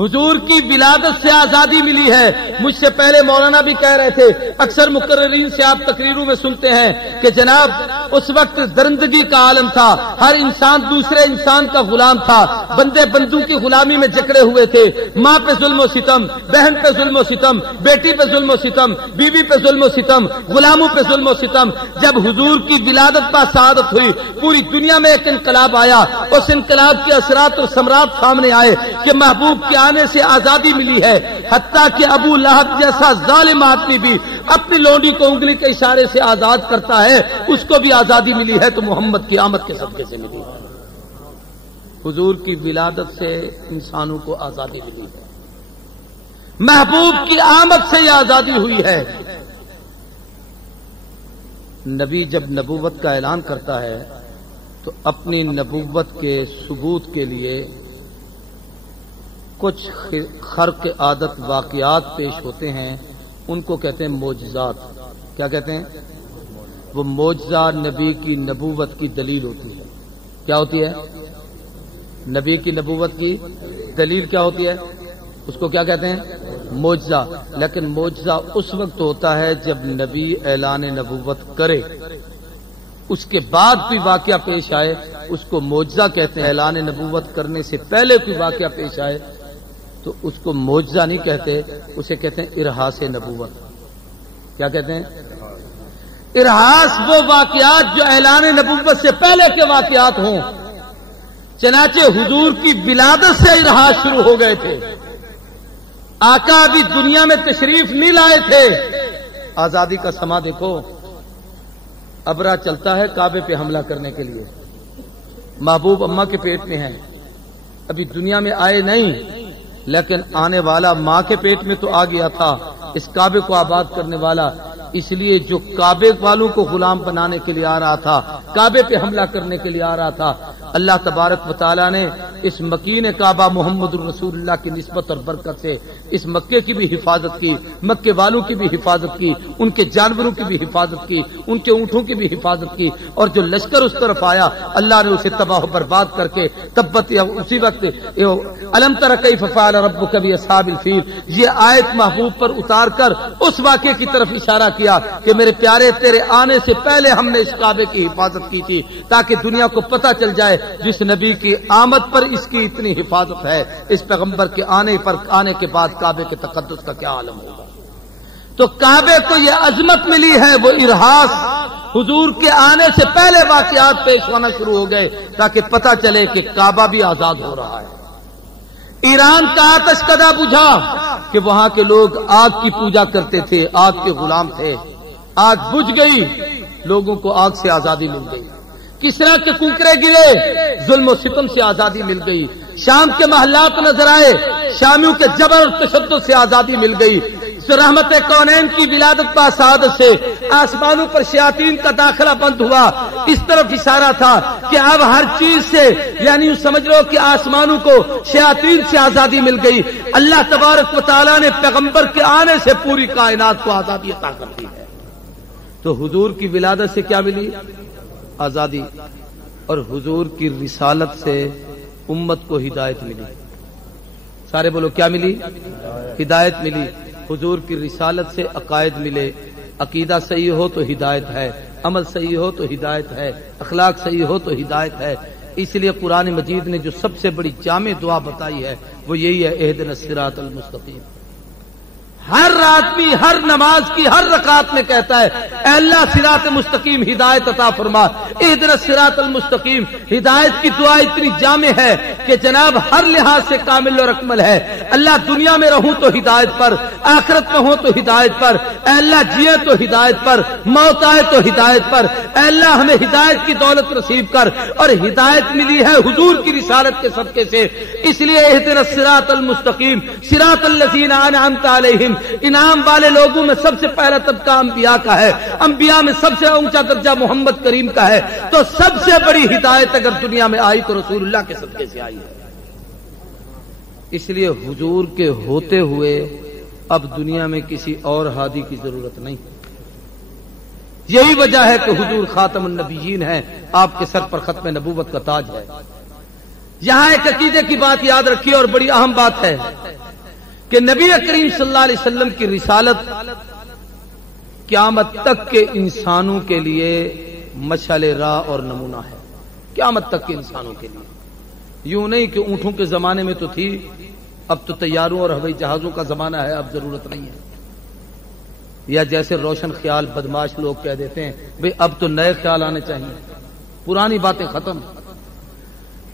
حضور کی ولادت سے آزادی ملی ہے۔ مجھ سے پہلے مولانا بھی کہہ رہے تھے، اکثر مقررین سے آپ تقریروں میں سنتے ہیں کہ جناب اس وقت درندگی کا عالم تھا، ہر انسان دوسرے انسان کا غلام تھا، بندے بندوں کی غلامی میں جکڑے ہوئے تھے، ماں پہ ظلم و ستم، بہن پہ ظلم و ستم، بیٹی پہ ظلم و ستم، بیوی پہ ظلم و ستم، غلاموں پہ ظلم و ستم۔ جب حضور کی ولادت پر سعادت ہوئی، پوری دنیا میں ایک انقلاب آیا، اس انقلاب کے اثرات اور ثمرات سامنے آئے کہ محبوب کے آنے سے آزادی ملی ہے، حتیٰ کہ ابو لہب جیسا ظالم آدمی بھی اپنی لونڈی کو انگلی کے اشارے سے آزاد کرتا ہے، اس کو بھی آزادی ملی ہے تو محمد کی آمد کے صدقے سے ملی ہے۔ حضور کی ولادت سے انسانوں کو آزادی ملی ہے، محبوب کی آمد سے یہ آزادی ہوئی ہے۔ نبی جب نبوت کا اعلان کرتا ہے تو اپنی نبوت کے ثبوت کے لیے کچھ خرق عادت واقعات پیش ہوتے ہیں، ان کو کہتے ہیں معجزات۔ کیا کہتے ہیں؟ وہ معجزہ نبی کی نبوت کی دلیل ہوتی ہے۔ کیا ہوتی ہے؟ نبی کی نبوت کی دلیل کیا ہوتی ہے؟ اس کو کیا کہتے ہیں؟ معجزہ۔ لیکن معجزہ اس وقت ہوتا ہے جب نبی اعلان نبوت کرے، اس کے بعد کوئی واقعہ پیش آئے اس کو معجزہ کہتے ہیں۔ اعلان نبوت کرنے سے پہلے کوئی واقعہ پیش آئے تو اس کو معجزہ نہیں کہتے، اسے کہتے ہیں ارہاس نبوت۔ کیا کہتے ہیں؟ ارہاس وہ واقعات جو اعلان نبوت سے پہلے کے واقعات ہوں۔ چنانچہ حضور کی ولادت سے ارہاس شروع ہو گئے تھے، آقا ابھی دنیا میں تشریف نہیں لائے تھے۔ آزادی کا سما دیکھو، ابرا چلتا ہے کعبے پہ حملہ کرنے کے لیے، محبوب اماں کے پیٹ میں ہے، ابھی دنیا میں آئے نہیں، لیکن آنے والا ماں کے پیٹ میں تو آ گیا تھا، اس کعبے کو آباد کرنے والا۔ اس لیے جو کعبے والوں کو غلام بنانے کے لیے آ رہا تھا، کعبے پہ حملہ کرنے کے لیے آ رہا تھا، اللہ تبارک و تعالیٰ نے اس مکین کعبہ محمد الرسول اللہ کی نسبت اور برکت سے اس مکے کی بھی حفاظت کی، مکے والوں کی بھی حفاظت کی، ان کے جانوروں کی بھی حفاظت کی، ان کے اونٹوں کی بھی حفاظت کی، اور جو لشکر اس طرف آیا اللہ نے اسے تباہ و برباد کر کے تبت اسی وقت الم تر کیف فعل ربک باصحاب الفیل یہ آیت محبوب پر اتار کر اس واقعے کی طرف اشارہ کیا کہ میرے پیارے تیرے آنے سے پہلے ہم نے اس کعبے کی حفاظت کی تھی، تاکہ دنیا کو پتہ چل جائے جس نبی کی آمد پر اس کی اتنی حفاظت ہے، اس پیغمبر کے آنے کے بعد کعبے کے تقدس کا کیا عالم ہوگا۔ تو کعبے کو یہ عظمت ملی ہے، وہ ارہاس حضور کے آنے سے پہلے واقعات پیش ہونا شروع ہو گئے تاکہ پتہ چلے کہ کعبہ بھی آزاد ہو رہا ہے۔ ایران کا آتش کدا بجھا کہ وہاں کے لوگ آگ کی پوجا کرتے تھے، آگ کے غلام تھے، آگ بجھ گئی، لوگوں کو آگ سے آزادی مل گئی۔ کسرا کے کنکرے گرے، ظلم و ستم سے آزادی مل گئی۔ شام کے محلات نظر آئے، شامیوں کے جبر اور تشدد سے آزادی مل گئی۔ رحمت کونین کی ولادت با سعادت سے آسمانوں پر شیاطین کا داخلہ بند ہوا۔ اس طرف اشارہ تھا کہ اب ہر چیز سے، یعنی سمجھ لو کہ آسمانوں کو شیاطین سے آزادی مل گئی۔ اللہ تبارک و تعالیٰ نے پیغمبر کے آنے سے پوری کائنات کو آزادی عطا کر دی ہے۔ تو حضور کی ولادت سے کیا ملی؟ آزادی، اور حضور کی رسالت سے امت کو ہدایت ملی۔ سارے بولو کیا ملی؟ ہدایت ملی۔ حضور کی رسالت سے عقائد ملے، عقیدہ صحیح ہو تو ہدایت ہے، عمل صحیح ہو تو ہدایت ہے، اخلاق صحیح ہو تو ہدایت ہے۔ اس لیے قرآن مجید نے جو سب سے بڑی جامع دعا بتائی ہے وہ یہی ہے، اہدنا الصراط المستقیم۔ ہر آدمی ہر نماز کی ہر رکعت میں کہتا ہے اے اللہ صراط مستقیم ہدایت عطا فرما، اہدنا الصراط المستقیم۔ ہدایت کی دعا اتنی جامع ہے کہ جناب ہر لحاظ سے کامل اور اکمل ہے۔ اللہ دنیا میں رہوں تو ہدایت پر، آخرت میں ہوں تو ہدایت پر، اے اللہ جیے تو ہدایت پر، موت آئے تو ہدایت پر، اے اللہ ہمیں ہدایت کی دولت نصیب کر۔ اور ہدایت ملی ہے حضور کی رسالت کے صدقے سے، اس لیے اہدنا الصراط المستقیم صراط الذین انعمت علیہم، انعام والے لوگوں میں سب سے پہلا طبقہ انبیاء کا ہے، انبیاء میں سب سے اونچا درجہ محمد کریم کا ہے۔ تو سب سے بڑی ہدایت اگر دنیا میں آئی تو رسول اللہ کے صدقے سے آئی ہے۔ اس لیے حضور کے ہوتے ہوئے اب دنیا میں کسی اور ہادی کی ضرورت نہیں۔ یہی وجہ ہے کہ حضور خاتم النبیین ہیں، آپ کے سر پر ختم نبوت کا تاج ہے۔ یہاں ایک عقیدے کی بات یاد رکھیے اور بڑی اہم بات ہے کہ نبی کریم صلی اللہ علیہ وسلم کی رسالت قیامت تک کے انسانوں کے لیے مشعل راہ اور نمونہ ہے، قیامت تک کے انسانوں کے لیے۔ یوں نہیں کہ اونٹوں کے زمانے میں تو تھی، اب تو طیاروں اور ہوائی جہازوں کا زمانہ ہے، اب ضرورت نہیں ہے۔ یا جیسے روشن خیال بدماش لوگ کہہ دیتے ہیں بھئی اب تو نئے خیال آنے چاہیے، پرانی باتیں ختم۔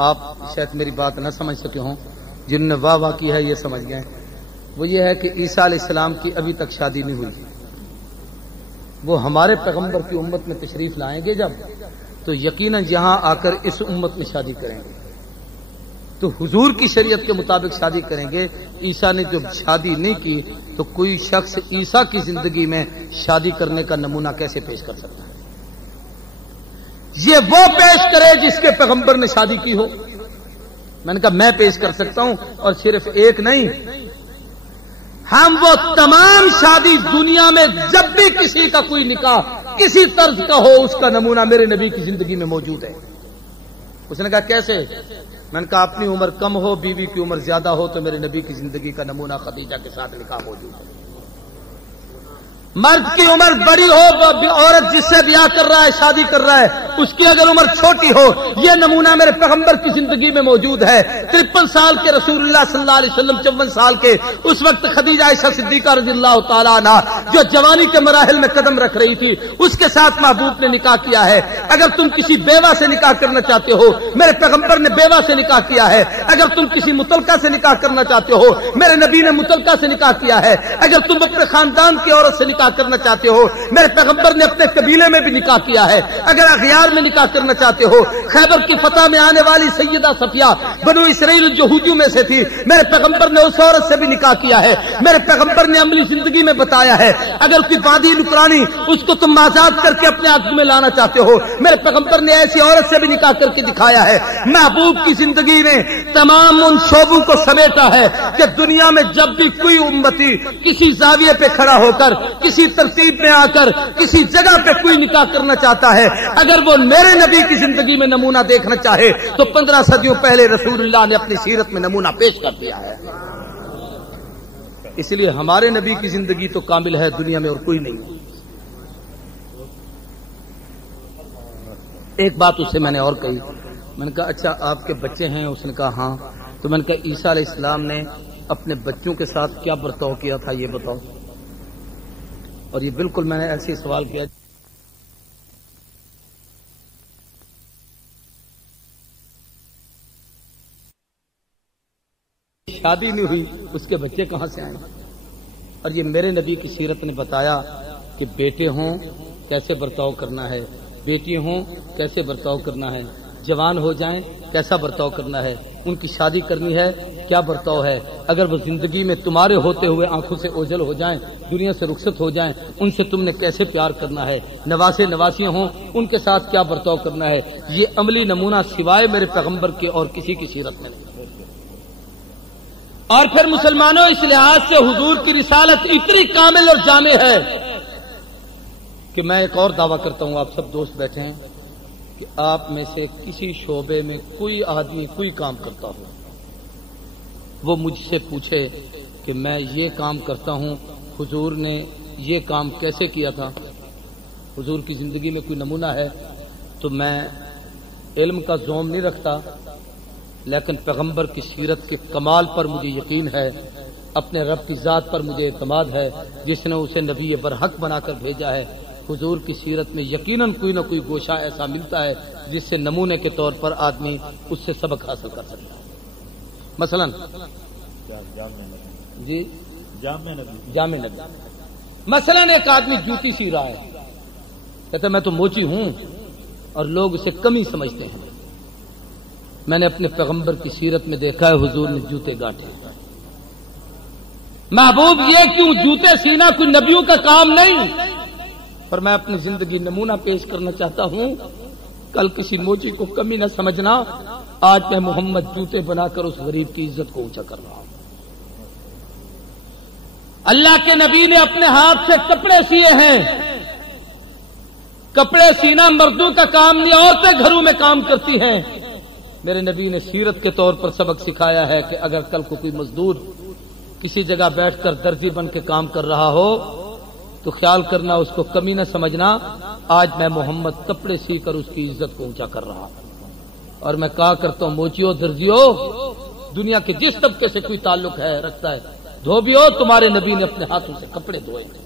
آپ شاید میری بات نہ سمجھ سکے ہوں، جن نے واہ واہ کی ہے یہ سمجھ گئے، وہ یہ ہے کہ عیسیٰ علیہ السلام کی ابھی تک شادی نہیں ہوئی، وہ ہمارے پیغمبر کی امت میں تشریف لائیں گے جب، تو یقیناً یہاں آ کر اس امت میں شادی کریں گے، تو حضور کی شریعت کے مطابق شادی کریں گے۔ عیسیٰ نے جب شادی نہیں کی تو کوئی شخص عیسیٰ کی زندگی میں شادی کرنے کا نمونہ کیسے پیش کر سکتا ہے؟ یہ وہ پیش کرے جس کے پیغمبر نے شادی کی ہو۔ میں نے کہا میں پیش کر سکتا ہوں، اور صرف ایک نہیں، ہم وہ تمام شادی دنیا میں جب بھی کسی کا کوئی نکاح کسی طرز کا ہو، اس کا نمونہ میرے نبی کی زندگی میں موجود ہے۔ اس نے کہا کیسے؟ میں نے کہا اپنی عمر کم ہو، بیوی کی عمر زیادہ ہو، تو میرے نبی کی زندگی کا نمونہ خدیجہ کے ساتھ نکاح موجود ہے۔ مرد کی عمر بڑی ہو، عورت جس سے بیاہ کر رہا ہے شادی کر رہا ہے، اس کی اگر عمر چھوٹی ہو، یہ نمونہ میرے پیغمبر کی زندگی میں موجود ہے۔ 53 سال کے رسول اللہ صلی اللہ علیہ وسلم، 54 سال کے اس وقت خدیجہ عائشہ صدیقہ رضی اللہ تعالیٰ عنہ جو جوانی کے مراحل میں قدم رکھ رہی تھی، اس کے ساتھ محبوب نے نکاح کیا ہے۔ اگر تم کسی بیوہ سے نکاح کرنا چاہتے ہو، میرے پیغمبر نے بیوہ سے نکاح کیا ہے۔ اگر تم کسی متعلقہ سے نکاح کرنا چاہتے ہو، میرے نبی نے متعلقہ سے نکاح کیا ہے۔ اگر تم اپنے خاندان کی عورت سے نکاح کرنا چاہتے ہو، میرے پیغمبر نے اپنے قبیلے میں بھی نکاح کیا ہے۔ اگر اغیار میں نکاح کرنا چاہتے ہو، خیبر کی فتح میں آنے والی سیدہ صفیہ بنو اسرائیل یہودیوں میں سے تھی، میرے پیغمبر نے اس عورت سے بھی نکاح کیا ہے۔ میرے پیغمبر نے عملی زندگی میں بتایا ہے، اگر کوئی وادی نکرانی اس کو تم آزاد کر کے اپنے ہاتھ میں لانا چاہتے ہو، میرے پیغمبر نے ایسی عورت سے بھی نکاح کر کے دکھایا ہے۔ محبوب کی زندگی نے تمام ان شعبوں کو سمیٹا ہے کہ دنیا میں جب بھی کوئی امتی کسی زاویے پہ کھڑا ہو کر، کسی ترتیب میں آ کر کسی جگہ پہ کوئی نکاح کرنا چاہتا ہے، اگر وہ میرے نبی کی زندگی میں نمونہ دیکھنا چاہے تو 15 صدیوں پہلے رسول اللہ نے اپنی سیرت میں نمونہ پیش کر دیا ہے۔ اس لیے ہمارے نبی کی زندگی تو کامل ہے، دنیا میں اور کوئی نہیں۔ ایک بات اس سے میں نے اور کہی، میں نے کہا اچھا آپ کے بچے ہیں؟ اس نے کہا ہاں۔ تو میں نے کہا عیسیٰ علیہ السلام نے اپنے بچوں کے ساتھ کیا برتاؤ کیا تھا یہ بتاؤ۔ اور یہ بالکل میں نے ایسے سوال کیا، شادی نہیں ہوئی اس کے بچے کہاں سے آئیں؟ اور یہ میرے نبی کی سیرت نے بتایا کہ بیٹے ہوں کیسے برتاؤ کرنا ہے، بیٹی ہوں کیسے برتاؤ کرنا ہے، جوان ہو جائیں کیسا برتاؤ کرنا ہے، ان کی شادی کرنی ہے کیا برتاؤ ہے، اگر وہ زندگی میں تمہارے ہوتے ہوئے آنکھوں سے اوجھل ہو جائیں، دنیا سے رخصت ہو جائیں، ان سے تم نے کیسے پیار کرنا ہے، نواسے نواسیاں ہوں ان کے ساتھ کیا برتاؤ کرنا ہے۔ یہ عملی نمونہ سوائے میرے پیغمبر کے اور کسی کی سیرت میں نہیں۔ اور پھر مسلمانوں، اس لحاظ سے حضور کی رسالت اتنی کامل اور جامع ہے کہ میں ایک اور دعویٰ کرتا ہوں، آپ سب دوست بیٹھے ہیں، کہ آپ میں سے کسی شعبے میں کوئی آدمی کوئی کام کرتا ہو، وہ مجھ سے پوچھے کہ میں یہ کام کرتا ہوں، حضور نے یہ کام کیسے کیا تھا، حضور کی زندگی میں کوئی نمونہ ہے، تو میں علم کا زوم نہیں رکھتا، لیکن پیغمبر کی سیرت کے کمال پر مجھے یقین ہے، اپنے رب کی ذات پر مجھے اعتماد ہے، جس نے اسے نبی برحق بنا کر بھیجا ہے۔ حضور کی سیرت میں یقیناً کوئی نہ کوئی گوشہ ایسا ملتا ہے جس سے نمونے کے طور پر آدمی اس سے سبق حاصل کر سکتا ہے۔ مثلا جی جامع نبی، مثلا ایک آدمی جوتی سی رہا ہے، کہتا میں تو موچی ہوں اور لوگ اسے کمی سمجھتے ہیں، میں نے اپنے پیغمبر کی سیرت میں دیکھا ہے حضور نے جوتے گاٹے۔ محبوب یہ کیوں جوتے سینا کوئی نبیوں کا کام نہیں، پر میں اپنی زندگی نمونہ پیش کرنا چاہتا ہوں، کل کسی موچی کو کمی نہ سمجھنا، آج میں محمد جوتے بنا کر اس غریب کی عزت کو اونچا کر رہا ہوں۔ اللہ کے نبی نے اپنے ہاتھ سے کپڑے سیے ہیں، کپڑے سینا مردوں کا کام نہیں، عورتیں گھروں میں کام کرتی ہیں۔ میرے نبی نے سیرت کے طور پر سبق سکھایا ہے کہ اگر کل کو کوئی مزدور کسی جگہ بیٹھ کر درزی بن کے کام کر رہا ہو تو خیال کرنا، اس کو کمی نہ سمجھنا، آج میں محمد کپڑے سی کر اس کی عزت کو اونچا کر رہا ہوں۔ اور میں کہا کرتا ہوں موچیو درزیو، دنیا کے جس طبقے سے کوئی تعلق ہے رکھتا ہے، دھوبیو تمہارے نبی نے اپنے ہاتھوں سے کپڑے دھوئے تھے۔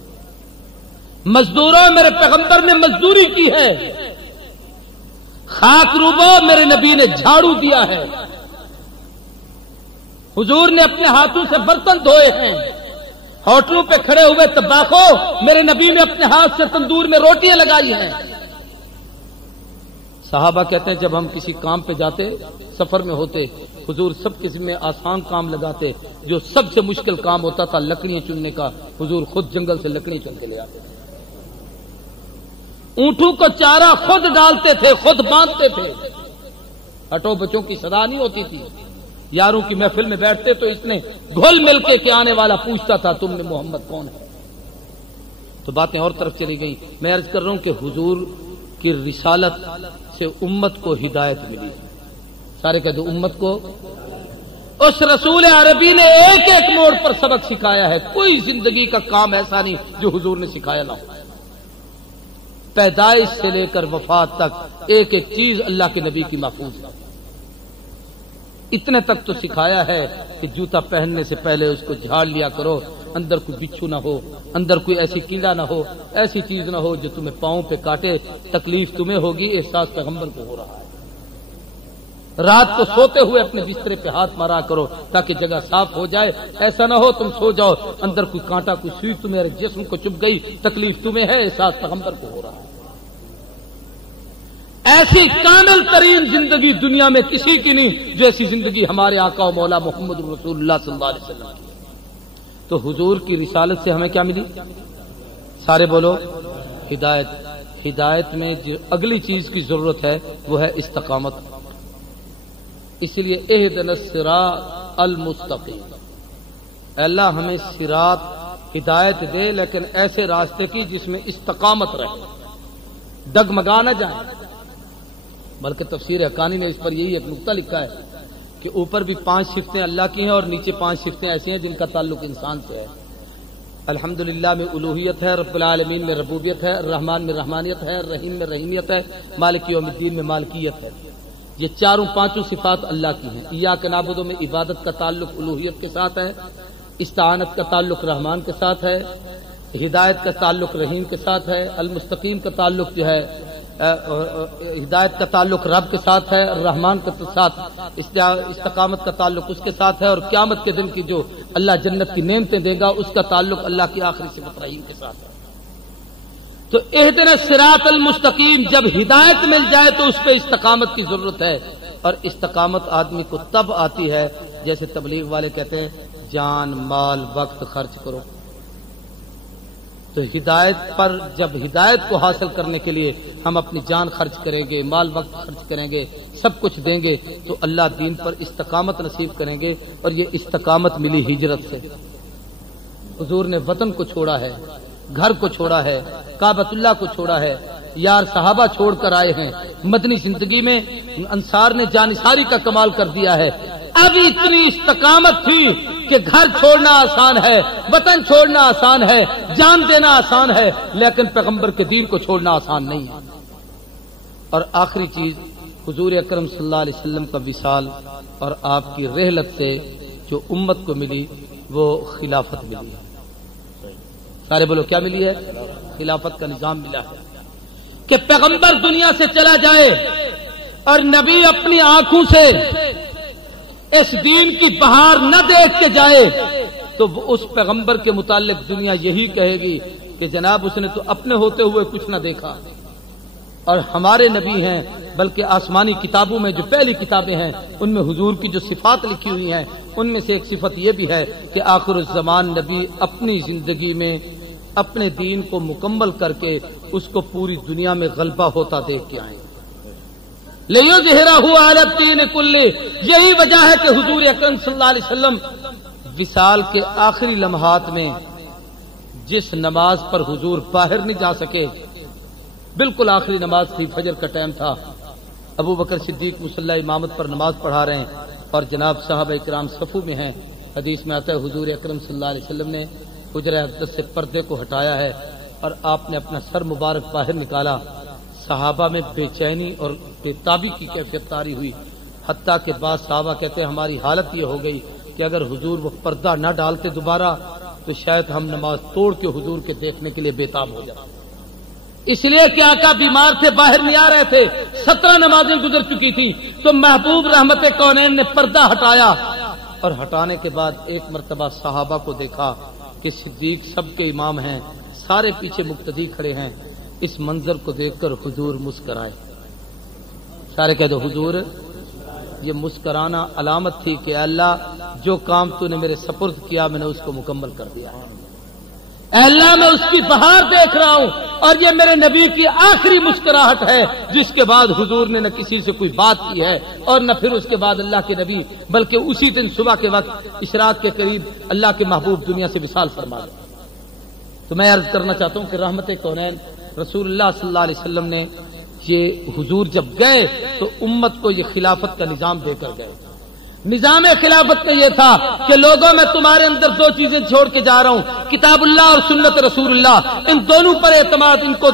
مزدوروں، میرے پیغمبر نے مزدوری کی ہے، خاک روبو میرے نبی نے جھاڑو دیا ہے، حضور نے اپنے ہاتھوں سے برتن دھوئے ہیں، ہوٹلوں پہ کھڑے ہوئے طباخوں میرے نبی نے اپنے ہاتھ سے تندور میں روٹیاں لگائی ہیں۔ صحابہ کہتے ہیں جب ہم کسی کام پہ جاتے، سفر میں ہوتے، حضور سب قسم میں آسان کام لگاتے، جو سب سے مشکل کام ہوتا تھا لکڑیاں چننے کا، حضور خود جنگل سے لکڑیاں چن کے لے آتے، اونٹوں کو چارہ خود ڈالتے تھے، خود باندھتے تھے، ہٹو بچوں کی صدا نہیں ہوتی تھی، یاروں کی محفل میں بیٹھتے تو اس نے گھل مل کے آنے والا پوچھتا تھا تم نے محمد کون ہے؟ تو باتیں اور طرف چلی گئی۔ میں عرض کر رہا ہوں کہ حضور کی رسالت سے امت کو ہدایت ملی، سارے کہہ دو امت کو۔ اس رسول عربی نے ایک ایک موڑ پر سبق سکھایا ہے، کوئی زندگی کا کام ایسا نہیں جو حضور نے سکھایا نہ ہو، پیدائش سے لے کر وفات تک ایک ایک چیز اللہ کے نبی کی محفوظ ہے۔ اتنے تک تو سکھایا ہے کہ جوتا پہننے سے پہلے اس کو جھاڑ لیا کرو، اندر کوئی بچھو نہ ہو، اندر کوئی ایسی کیڑا نہ ہو، ایسی چیز نہ ہو جو تمہیں پاؤں پہ کاٹے، تکلیف تمہیں ہوگی، احساس پیغمبر کو ہو رہا ہے۔ رات کو سوتے ہوئے اپنے بسترے پہ ہاتھ مارا کرو تاکہ جگہ صاف ہو جائے، ایسا نہ ہو تم سو جاؤ اندر کوئی کانٹا کوئی سوئی تمہارے جسم کو چبھ گئی، تکلیف تمہیں ہے، احساس پیغمبر کو ہو رہا ہے۔ ایسی کامل ترین زندگی دنیا میں کسی کی نہیں جو ایسی زندگی ہمارے آقا و مولا محمد رسول اللہ صلی اللہ علیہ وسلم کی۔ تو حضور کی رسالت سے ہمیں کیا ملی؟ سارے بولو ہدایت۔ ہدایت میں جو اگلی چیز کی ضرورت ہے وہ ہے استقامت، اس لیے اہدنا الصراط المستقیم، اللہ ہمیں صراط ہدایت دے لیکن ایسے راستے کی جس میں استقامت رہے، ڈگمگا نہ جائے۔ بلکہ تفسیر حقانی نے اس پر یہی ایک نقطہ لکھا ہے کہ اوپر بھی 5 صفتیں اللہ کی ہیں اور نیچے 5 صفتیں ایسی ہیں جن کا تعلق انسان سے ہے۔ الحمدللہ میں الوہیت ہے، رب العالمین میں ربوبیت ہے، الرحمن میں رحمانیت ہے، الرحیم میں رحیمیت ہے، مالک یوم الدین میں مالکیت ہے۔ یہ چاروں 5 صفات اللہ کی ہیں۔ ایاک نعبد میں عبادت کا تعلق الوہیت کے ساتھ ہے، استعانت کا تعلق رحمان کے ساتھ ہے، ہدایت کا تعلق رحیم کے ساتھ ہے، المستقیم کا تعلق جو ہے ہدایت کا تعلق رب کے ساتھ ہے، الرحمان کے ساتھ استقامت کا تعلق اس کے ساتھ ہے، اور قیامت کے دن کی جو اللہ جنت کی نعمتیں دے گا اس کا تعلق اللہ کی آخری صفت رحیم کے ساتھ ہے۔ تو اہدنا الصراط المستقیم، جب ہدایت مل جائے تو اس پہ استقامت کی ضرورت ہے، اور استقامت آدمی کو تب آتی ہے جیسے تبلیغ والے کہتے ہیں جان مال وقت خرچ کرو۔ تو ہدایت پر جب ہدایت کو حاصل کرنے کے لیے ہم اپنی جان خرچ کریں گے، مال وقت خرچ کریں گے، سب کچھ دیں گے تو اللہ دین پر استقامت نصیب کریں گے، اور یہ استقامت ملی ہجرت سے۔ حضور نے وطن کو چھوڑا ہے، گھر کو چھوڑا ہے، کعبۃ اللہ کو چھوڑا ہے، یار صحابہ چھوڑ کر آئے ہیں، مدنی زندگی میں انصار نے جانثاری کا کمال کر دیا ہے۔ اب اتنی استقامت تھی کہ گھر چھوڑنا آسان ہے، وطن چھوڑنا آسان ہے، جان دینا آسان ہے، لیکن پیغمبر کے دین کو چھوڑنا آسان نہیں ہے۔ اور آخری چیز حضور اکرم صلی اللہ علیہ وسلم کا وصال اور آپ کی رحلت سے جو امت کو ملی وہ خلافت ملی ہے۔ سارے بولو کیا ملی ہے؟ خلافت کا نظام ملا ہے کہ پیغمبر دنیا سے چلا جائے اور نبی اپنی آنکھوں سے اس دین کی بہار نہ دیکھ کے جائے تو اس پیغمبر کے متعلق دنیا یہی کہے گی کہ جناب اس نے تو اپنے ہوتے ہوئے کچھ نہ دیکھا۔ اور ہمارے نبی ہیں، بلکہ آسمانی کتابوں میں جو پہلی کتابیں ہیں ان میں حضور کی جو صفات لکھی ہوئی ہیں ان میں سے ایک صفت یہ بھی ہے کہ آخر الزمان نبی اپنی زندگی میں اپنے دین کو مکمل کر کے اس کو پوری دنیا میں غلبہ ہوتا دیکھ کے آئیں۔ لِيُظْهِرَهُ عَلَى الدِّينِ كُلِّهِ، یہی وجہ ہے کہ حضور اکرم صلی اللہ علیہ وسلم وصال کے آخری لمحات میں جس نماز پر حضور باہر نہیں جا سکے، بالکل آخری نماز تھی، فجر کا ٹائم تھا، ابو بکر صدیق مصلی امامت پر نماز پڑھا رہے ہیں اور جناب صحابہ کرام صفوں میں ہیں۔ حدیث میں آتا ہے حضور اکرم صلی اللہ علیہ وسلم نے حجرہ اقدس سے پردے کو ہٹایا ہے اور آپ نے اپنا سر مبارک باہر نکالا۔ صحابہ میں بے چینی اور بے تابی کی کیفیت طاری ہوئی، حتیٰ کہ بعض صحابہ کہتے ہیں ہماری حالت یہ ہو گئی کہ اگر حضور وہ پردہ نہ ڈالتے دوبارہ تو شاید ہم نماز توڑ کے حضور کے دیکھنے کے لیے بے تاب ہو جائیں۔ اس لیے کہ آقا بیمار تھے، باہر نہیں آ رہے تھے، 17 نمازیں گزر چکی تھی، تو محبوب رحمت کونین نے پردہ ہٹایا، اور ہٹانے کے بعد ایک مرتبہ صحابہ کو دیکھا کہ صدیق سب کے امام ہیں، سارے پیچھے مقتدی کھڑے ہیں۔ اس منظر کو دیکھ کر حضور مسکرائے، سارے کہہ دو حضور۔ یہ مسکرانا علامت تھی کہ اللہ جو کام تو نے میرے سپرد کیا میں نے اس کو مکمل کر دیا ہے، اے اللہ میں اس کی بہار دیکھ رہا ہوں، اور یہ میرے نبی کی آخری مسکراہٹ ہے، جس کے بعد حضور نے نہ کسی سے کوئی بات کی ہے اور نہ پھر اس کے بعد اللہ کے نبی، بلکہ اسی دن صبح کے وقت اشراق کے قریب اللہ کے محبوب دنیا سے وصال فرما گئے۔ تو میں عرض کرنا چاہتا ہوں کہ رحمت کونین رسول اللہ صلی اللہ علیہ وسلم نے یہ حضور جب گئے تو امت کو یہ خلافت کا نظام دے کر گئے۔ نظام خلافت میں یہ تھا کہ لوگوں میں تمہارے اندر دو چیزیں چھوڑ کے جا رہا ہوں، کتاب اللہ اور سنت رسول اللہ، ان دونوں پر اعتماد، ان کو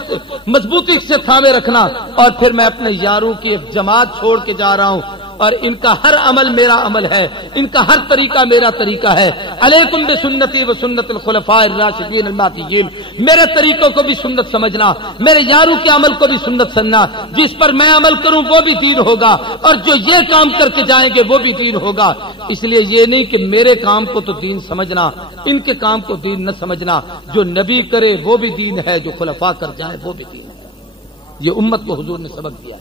مضبوطی سے تھامے رکھنا، اور پھر میں اپنے یاروں کی ایک جماعت چھوڑ کے جا رہا ہوں، اور ان کا ہر عمل میرا عمل ہے، ان کا ہر طریقہ میرا طریقہ ہے۔ علیکم بسنتی و سنت الخلفاء الراشدین المہدیین، میرے طریقوں کو بھی سنت سمجھنا، میرے یاروں کے عمل کو بھی سنت سمجھنا، جس پر میں عمل کروں وہ بھی دین ہوگا، اور جو یہ کام کر کے جائیں گے وہ بھی دین ہوگا۔ اس لیے یہ نہیں کہ میرے کام کو تو دین سمجھنا، ان کے کام کو دین نہ سمجھنا، جو نبی کرے وہ بھی دین ہے، جو خلفاء کر جائیں وہ بھی دین ہے۔ یہ امت کو حضور نے سبق دیا۔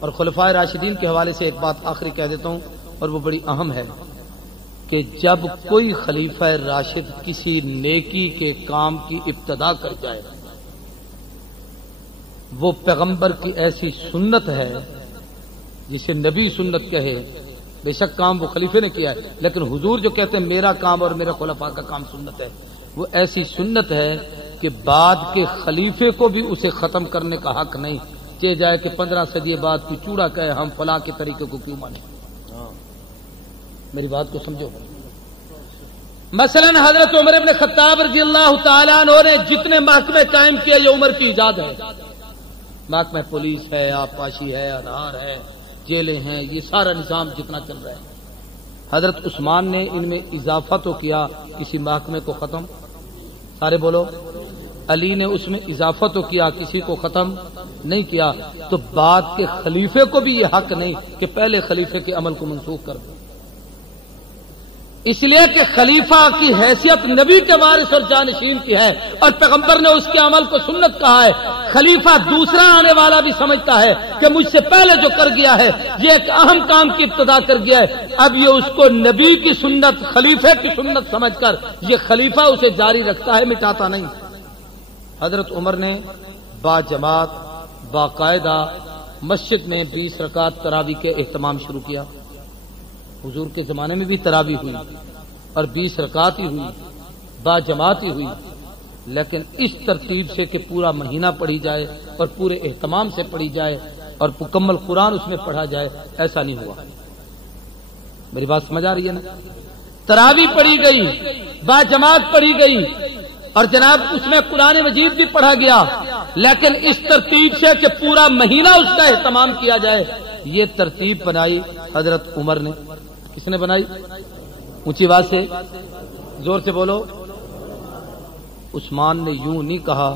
اور خلفائے راشدین کے حوالے سے ایک بات آخری کہہ دیتا ہوں، اور وہ بڑی اہم ہے، کہ جب کوئی خلیفہ راشد کسی نیکی کے کام کی ابتدا کر جائے، وہ پیغمبر کی ایسی سنت ہے جسے نبی سنت کہے، بے شک کام وہ خلیفے نے کیا ہے، لیکن حضور جو کہتے ہیں میرا کام اور میرے خلفاء کا کام سنت ہے، وہ ایسی سنت ہے کہ بعد کے خلیفے کو بھی اسے ختم کرنے کا حق نہیں، چاہے جائے کہ 15 صدی بعد تو چوڑا کہے ہم فلاں کے طریقے کو کیوں مانیں۔ میری بات کو سمجھو۔ مثلا حضرت عمر بن خطاب رضی اللہ تعالیٰ عنہ نے جتنے محکمے قائم کیے یہ عمر کی ایجاد ہے۔ محکمہ پولیس ہے، آبپاشی ہے، آدھار ہے، جیلیں ہیں، یہ سارا نظام جتنا چل رہا ہے، حضرت عثمان نے ان میں اضافہ تو کیا، کسی محکمے کو ختم، سارے بولو، علی نے اس میں اضافہ تو کیا، کسی کو ختم نہیں کیا، تو بعد کے خلیفے کو بھی یہ حق نہیں کہ پہلے خلیفے کے عمل کو منسوخ کر دیں، اس لیے کہ خلیفہ کی حیثیت نبی کے وارث اور جانشین کی ہے، اور پیغمبر نے اس کے عمل کو سنت کہا ہے۔ خلیفہ دوسرا آنے والا بھی سمجھتا ہے کہ مجھ سے پہلے جو کر گیا ہے یہ ایک اہم کام کی ابتدا کر گیا ہے، اب یہ اس کو نبی کی سنت، خلیفے کی سنت سمجھ کر یہ خلیفہ اسے جاری رکھتا ہے، مٹاتا نہیں۔ حضرت عمر نے با جماعت باقاعدہ مسجد میں 20 رکعت تراویح کے اہتمام شروع کیا۔ حضور کے زمانے میں بھی تراویح ہوئی اور 20 رکعت ہی ہوئی، با جماعت ہی ہوئی، لیکن اس ترتیب سے کہ پورا مہینہ پڑھی جائے اور پورے اہتمام سے پڑھی جائے اور مکمل قرآن اس میں پڑھا جائے، ایسا نہیں ہوا۔ میری بات سمجھ آ رہی ہے نا؟ تراویح پڑھی گئی، با جماعت پڑھی گئی، اور جناب اس میں قرآن مجید بھی پڑھا گیا، لیکن اس ترتیب سے کہ پورا مہینہ اس کا اہتمام کیا جائے، یہ ترتیب بنائی حضرت عمر نے۔ کس نے بنائی؟ اونچی آواز سے، زور سے بولو۔ عثمان نے یوں نہیں کہا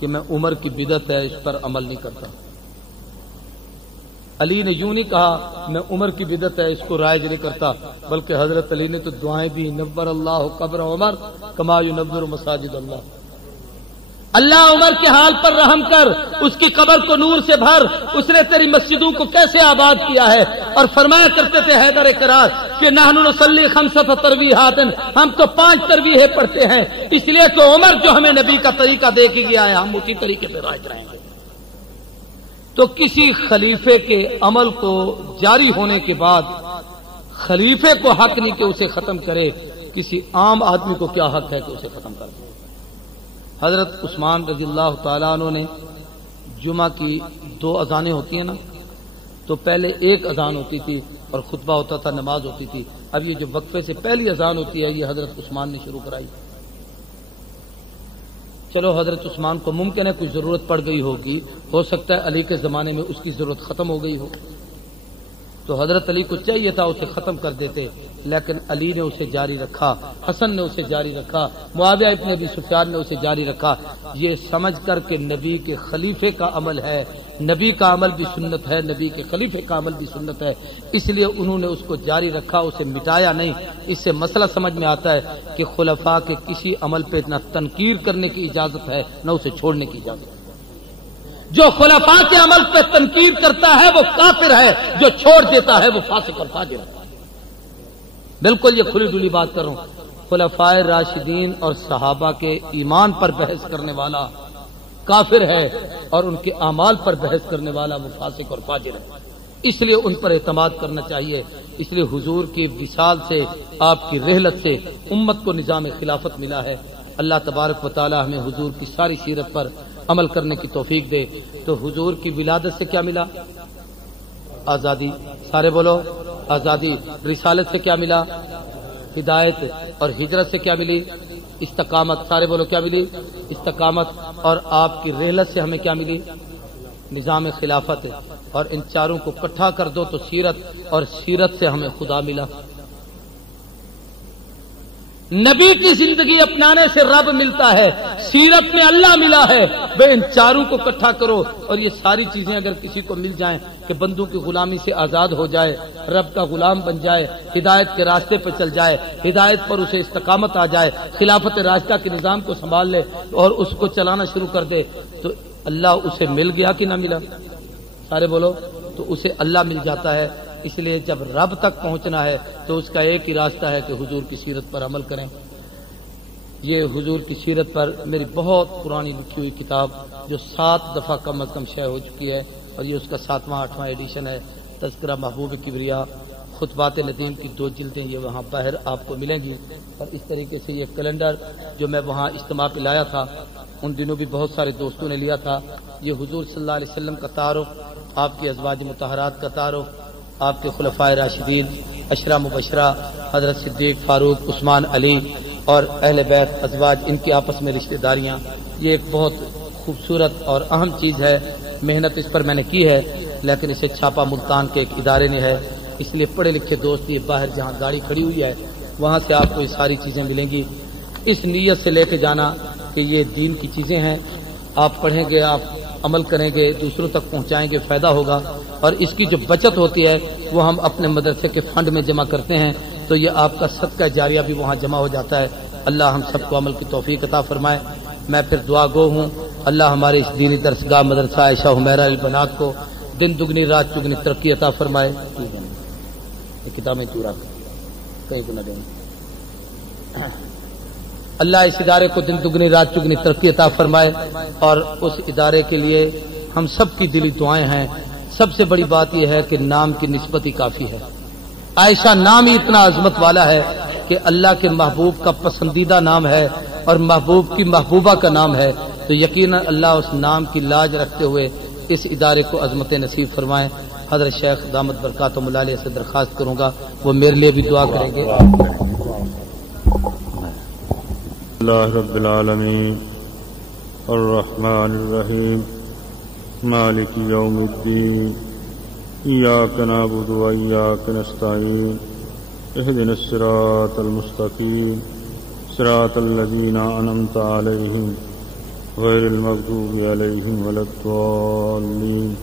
کہ میں عمر کی بدعت ہے اس پر عمل نہیں کرتا، علی نے یوں نہیں کہا میں عمر کی بدعت ہے اس کو رائج نہیں کرتا، بلکہ حضرت علی نے تو دعائیں دی، نور اللہ قبر عمر کما ینور مساجد اللہ، اللہ عمر کے حال پر رحم کر، اس کی قبر کو نور سے بھر، اس نے تیری مسجدوں کو کیسے آباد کیا ہے۔ اور فرمایا کرتے تھے حیدر کرار کہ نحن نصلی 5 تراویحات، ہم تو 5 تراویحیں پڑھتے ہیں، اس لیے کہ عمر جو ہمیں نبی کا طریقہ دے کے گیا ہے ہم اسی طریقے پہ رائج رہیں گے۔ تو کسی خلیفے کے عمل کو جاری ہونے کے بعد خلیفے کو حق نہیں کہ اسے ختم کرے، کسی عام آدمی کو کیا حق ہے کہ اسے ختم کرے۔ حضرت عثمان رضی اللہ تعالیٰ عنہ نے جمعہ کی 2 اذانیں ہوتی ہیں نا، تو پہلے 1 اذان ہوتی تھی اور خطبہ ہوتا تھا، نماز ہوتی تھی، اب یہ جو وقفے سے پہلی اذان ہوتی ہے یہ حضرت عثمان نے شروع کرائی۔ چلو حضرت عثمان کو ممکن ہے کوئی ضرورت پڑ گئی ہوگی، ہو سکتا ہے علی کے زمانے میں اس کی ضرورت ختم ہو گئی ہو، تو حضرت علی کو چاہیے تھا اسے ختم کر دیتے، لیکن علی نے اسے جاری رکھا، حسن نے اسے جاری رکھا، معاویہ ابن ابی سفیان نے اسے جاری رکھا، یہ سمجھ کر کہ نبی کے خلیفے کا عمل ہے، نبی کا عمل بھی سنت ہے، نبی کے خلیفے کا عمل بھی سنت ہے، اس لیے انہوں نے اس کو جاری رکھا، اسے مٹایا نہیں۔ اس سے مسئلہ سمجھ میں آتا ہے کہ خلفاء کے کسی عمل پہ نہ تنقیر کرنے کی اجازت ہے نہ اسے چھوڑنے کی اجازت ہے۔ جو خلفاء کے عمل پہ تنقیر کرتا ہے وہ کافر ہے، جو چھوڑ دیتا ہے وہ فاسق اور فاجر ہے۔ بالکل یہ کھلی ڈلی بات کر رہا ہوں۔ خلفاء راشدین اور صحابہ کے ایمان پر بحث کرنے والا کافر ہے اور ان کے اعمال پر بحث کرنے والا وہ فاسق اور فاجر ہے، اس لیے ان پر اعتماد کرنا چاہیے۔ اس لیے حضور کی وصال سے، آپ کی رحلت سے امت کو نظام خلافت ملا ہے۔ اللہ تبارک و تعالی ہمیں حضور کی ساری سیرت پر عمل کرنے کی توفیق دے۔ تو حضور کی ولادت سے کیا ملا؟ آزادی، سارے بولو آزادی۔ رسالت سے کیا ملا؟ ہدایت۔ اور ہجرت سے کیا ملی؟ استقامت، سارے بولو کیا ملی؟ استقامت۔ اور آپ کی رحلت سے ہمیں کیا ملی؟ نظام خلافت۔ اور ان چاروں کو اکٹھا کر دو تو سیرت، اور سیرت سے ہمیں خدا ملا۔ نبی کی زندگی اپنانے سے رب ملتا ہے، سیرت میں اللہ ملا ہے۔ وہ ان چاروں کو اکٹھا کرو اور یہ ساری چیزیں اگر کسی کو مل جائیں کہ بندوں کی غلامی سے آزاد ہو جائے، رب کا غلام بن جائے، ہدایت کے راستے پہ چل جائے، ہدایت پر اسے استقامت آ جائے، خلافت راشدہ کے نظام کو سنبھال لے اور اس کو چلانا شروع کر دے، تو اللہ اسے مل گیا کہ نہ ملا؟ سارے بولو، تو اسے اللہ مل جاتا ہے۔ اس لیے جب رب تک پہنچنا ہے تو اس کا ایک ہی راستہ ہے کہ حضور کی سیرت پر عمل کریں۔ یہ حضور کی سیرت پر میری بہت پرانی لکھی ہوئی کتاب جو 7 دفعہ کم از کم شائع ہو چکی ہے، اور یہ اس کا 7واں 8واں ایڈیشن ہے، تذکرہ محبوب کبریا، خطبات ندیم کی 2 جلدیں یہ وہاں باہر آپ کو ملیں گی۔ اور اس طریقے سے یہ کیلنڈر جو میں وہاں اجتماع پہ لایا تھا، ان دنوں بھی بہت سارے دوستوں نے لیا تھا۔ یہ حضور صلی اللہ علیہ وسلم کا تعارف، آپ کی ازواج مطہرات کا تعارف، آپ کے خلفاء راشدین، عشرہ مبشرہ، حضرت صدیق، فاروق، عثمان، علی اور اہل بیت ازواج، ان کی آپس میں رشتہ داریاں، یہ ایک بہت خوبصورت اور اہم چیز ہے۔ محنت اس پر میں نے کی ہے، لیکن اسے چھاپا ملتان کے ایک ادارے نے ہے، اس لیے پڑھے لکھے دوست یہ باہر جہاں گاڑی کھڑی ہوئی ہے وہاں سے آپ کو یہ ساری چیزیں ملیں گی۔ اس نیت سے لے کے جانا کہ یہ دین کی چیزیں ہیں، آپ پڑھیں گے، آپ عمل کریں گے، دوسروں تک پہنچائیں گے، فائدہ ہوگا۔ اور اس کی جو بچت ہوتی ہے وہ ہم اپنے مدرسے کے فنڈ میں جمع کرتے ہیں، تو یہ آپ کا صدقہ جاریہ بھی وہاں جمع ہو جاتا ہے۔ اللہ ہم سب کو عمل کی توفیق عطا فرمائے۔ میں پھر دعا گو ہوں، اللہ ہمارے اس دینی درسگاہ مدرسہ عائشہ حمیرہ البنات کو دن دگنی رات چگنی ترقی عطا فرمائے۔ کتابیں چورا کئی گنا دیں، اللہ اس ادارے کو دن دگنی رات چگنی ترقی عطا فرمائے، اور اس ادارے کے لیے ہم سب کی دلی دعائیں ہیں۔ سب سے بڑی بات یہ ہے کہ نام کی نسبت ہی کافی ہے۔ عائشہ نام ہی اتنا عظمت والا ہے کہ اللہ کے محبوب کا پسندیدہ نام ہے اور محبوب کی محبوبہ کا نام ہے، تو یقیناً اللہ اس نام کی لاج رکھتے ہوئے اس ادارے کو عظمت نصیب فرمائیں۔ حضرت شیخ دامت برکاتہم اللہ علیہ سے درخواست کروں گا وہ میرے لیے بھی دعا کریں گے۔ اللہ رب العالمین الرحمن الرحیم مالک یوم الدین ایاک نعبد و ایاک نستعین اہدنا الصراط المستقیم صراط الذین انعمت علیہم غیر المغضوب علیہم ولا الضالین۔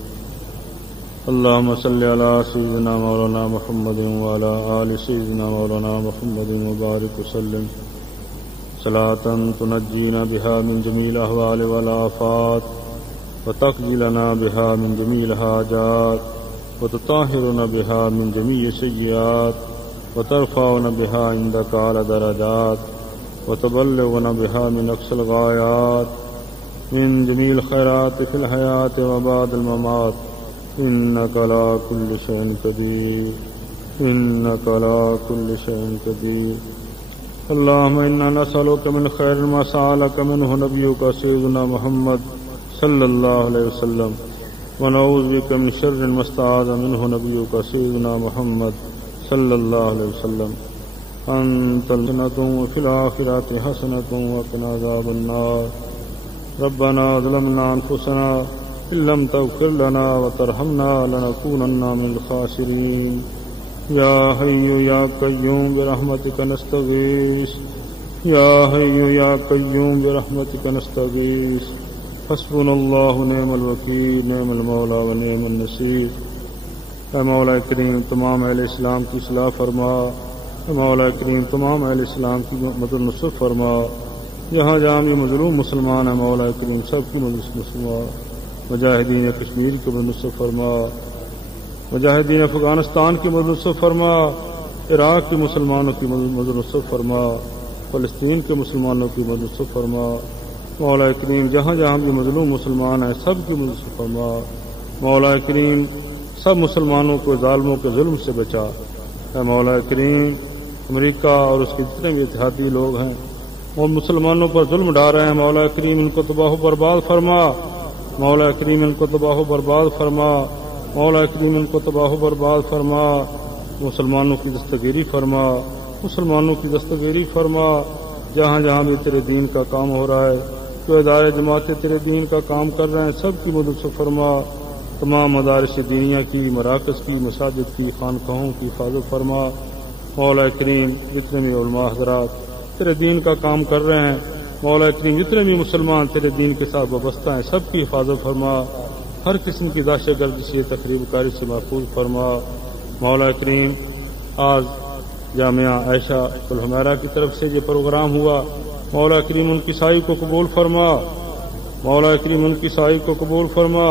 اللهم صل على سيدنا مولانا محمد وعلى آل سيدنا مولانا محمد وبارك وسلم صلاة تنجينا بها من جميع الأهوال والآفات وتقضي لنا بها من جميع الحاجات وتطهرنا بها من جميع السيئات وترفعنا بها عندك على درجات وتبلغنا بها من أقصى الغايات من جميع الخيرات في الحياة وبعد الممات إنك على كل شيء قدير إنك على كل شيء قدير۔ اللهم إنا نسألك من خير ما سألك منه نبيك سيدنا محمد صلى الله عليه وسلم ونعوذ بك من شر ما استعاذ منه نبيك سيدنا محمد صلى الله عليه وسلم۔ أنت الجنة وفي الآخرة حسنة وقنا عذاب النار۔ ربنا ظلمنا أنفسنا إن لم تغفر لنا وترحمنا لنكونن من الخاسرين يا حي يا قيوم برحمتك نستغيث يا حي يا قيوم برحمتك نستغيث حسبنا الله ونعم الوکیل نعم المولا ونعم النصير اے مولا کریم تمام اہل اسلام کی اصلاح فرما اے مولا کریم تمام اہل اسلام کی مدد نصرت فرما جہاں جہاں بھی مظلوم مسلمان ہیں مولا کریم سب کی مدد فرما مجاہدین کشمیر کی مدد نصرت فرما مجاہدین افغانستان کی مدد نصرت فرما عراق کے مسلمانوں کی مدد نصرت فرما فلسطین کے مسلمانوں کی مدد نصرت فرما مولا کریم جہاں جہاں بھی مظلوم مسلمان ہیں سب کی مدد نصرت فرما مولا کریم سب مسلمانوں کو ظالموں کے ظلم سے بچا اے مولا کریم امریکہ اور اس کے جتنے بھی اتحادی لوگ ہیں وہ مسلمانوں پر ظلم ڈال رہے ہیں مولا کریم ان کو تباہ و برباد فرما مولا کریم ان کو تباہ و برباد فرما مولا کریم ان کو تباہ و برباد فرما مسلمانوں کی دستگیری فرما مسلمانوں کی دستگیری فرما جہاں جہاں بھی تیرے دین کا کام ہو رہا ہے جو ادارے جماعتیں تیرے دین کا کام کر رہے ہیں سب کی مدد سے فرما تمام مدارس دینیہ کی مراکز کی مساجد کی خانقاہوں کی حفاظت فرما مولا کریم جتنے بھی علماء حضرات تیرے دین کا کام کر رہے ہیں مولا کریم جتنے بھی مسلمان تیرے دین کے ساتھ وابستہ ہیں سب کی حفاظت فرما ہر قسم کی دہشت گردی سے تخریب کاری سے محفوظ فرما مولا کریم آج جامعہ عائشہ الحمیرہ کی طرف سے یہ پروگرام ہوا مولا کریم ان کی سائی کو قبول فرما مولا کریم ان کی سائی کو قبول فرما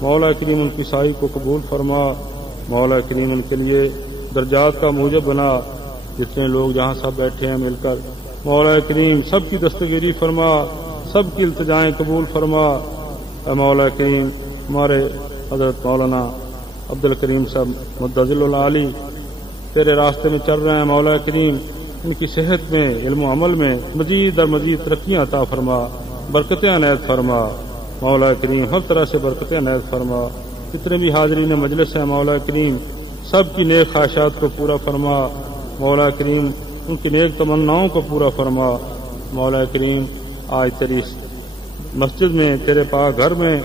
مولا کریم ان کی سائی کو قبول فرما مولا کریم ان کے لیے درجات کا موجب بنا جتنے لوگ جہاں سب بیٹھے ہیں مل کر مولا کریم سب کی دستگیری فرما سب کی التجائیں قبول فرما اے مولا کریم ہمارے حضرت مولانا عبدالکریم صاحب مدظل العالی تیرے راستے میں چل رہے ہیں مولا کریم ان کی صحت میں علم و عمل میں مزید اور مزید ترقیاں عطا فرما برکتیں عنایت فرما مولا کریم ہر طرح سے برکتیں عنایت فرما جتنے بھی حاضرین مجلس ہیں مولا کریم سب کی نیک خواہشات کو پورا فرما مولا کریم ان کی نیک تمناؤں کو پورا فرما مولا کریم آج تیری مسجد میں تیرے پاک گھر میں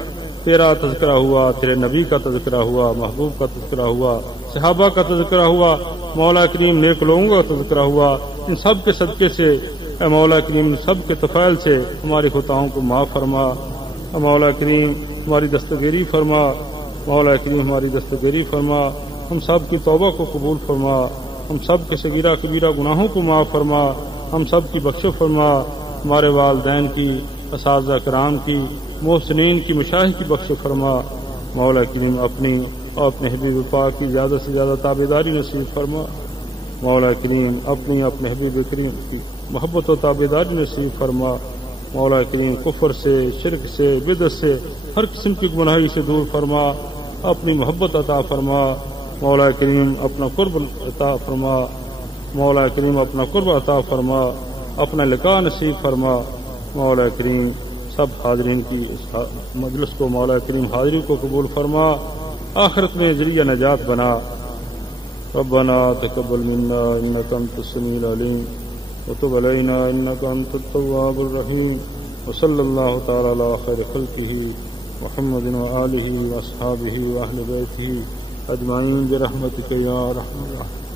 تیرا تذکرہ ہوا تیرے نبی کا تذکرہ ہوا محبوب کا تذکرہ ہوا صحابہ کا تذکرہ ہوا مولا کریم نیک لوگوں کا تذکرہ ہوا ان سب کے صدقے سے اے مولا کریم ان سب کے طفیل سے ہماری خطاؤں کو معاف فرما اے مولا کریم ہماری دستگیری فرما مولا کریم ہماری دستگیری فرما ہم سب کی توبہ کو قبول فرما ہم سب کے صغیرہ کبیرہ گناہوں کو معاف فرما ہم سب کی بخش فرما ہمارے والدین کی اساتذہ کرام کی محسنین کی مشائخ کی بخش فرما مولا کریم اپنی اور اپنے حبیب پاک کی زیادہ سے زیادہ تابعداری نصیب فرما مولا کریم اپنی اپنے حبیب کریم کی محبت و تابعداری نصیب فرما مولا کریم کفر سے شرک سے بدعت سے ہر قسم کی گناہی سے دور فرما اپنی محبت عطا فرما مولا کریم اپنا قرب عطا فرما مولا کریم اپنا قرب عطا فرما اپنا لقاء نصیب فرما مولا کریم سب حاضرین کی اس مجلس کو مولا کریم حاضری کو قبول فرما آخرت میں ذریعہ نجات بنا ربنا تقبل منا انك انت السميع العليم وتب علينا انك انت التواب الرحيم وصلى الله تعالى على خير خلقه محمد وآله واصحابه واهل بيته اجمعين برحمتك يا ارحم الراحمين.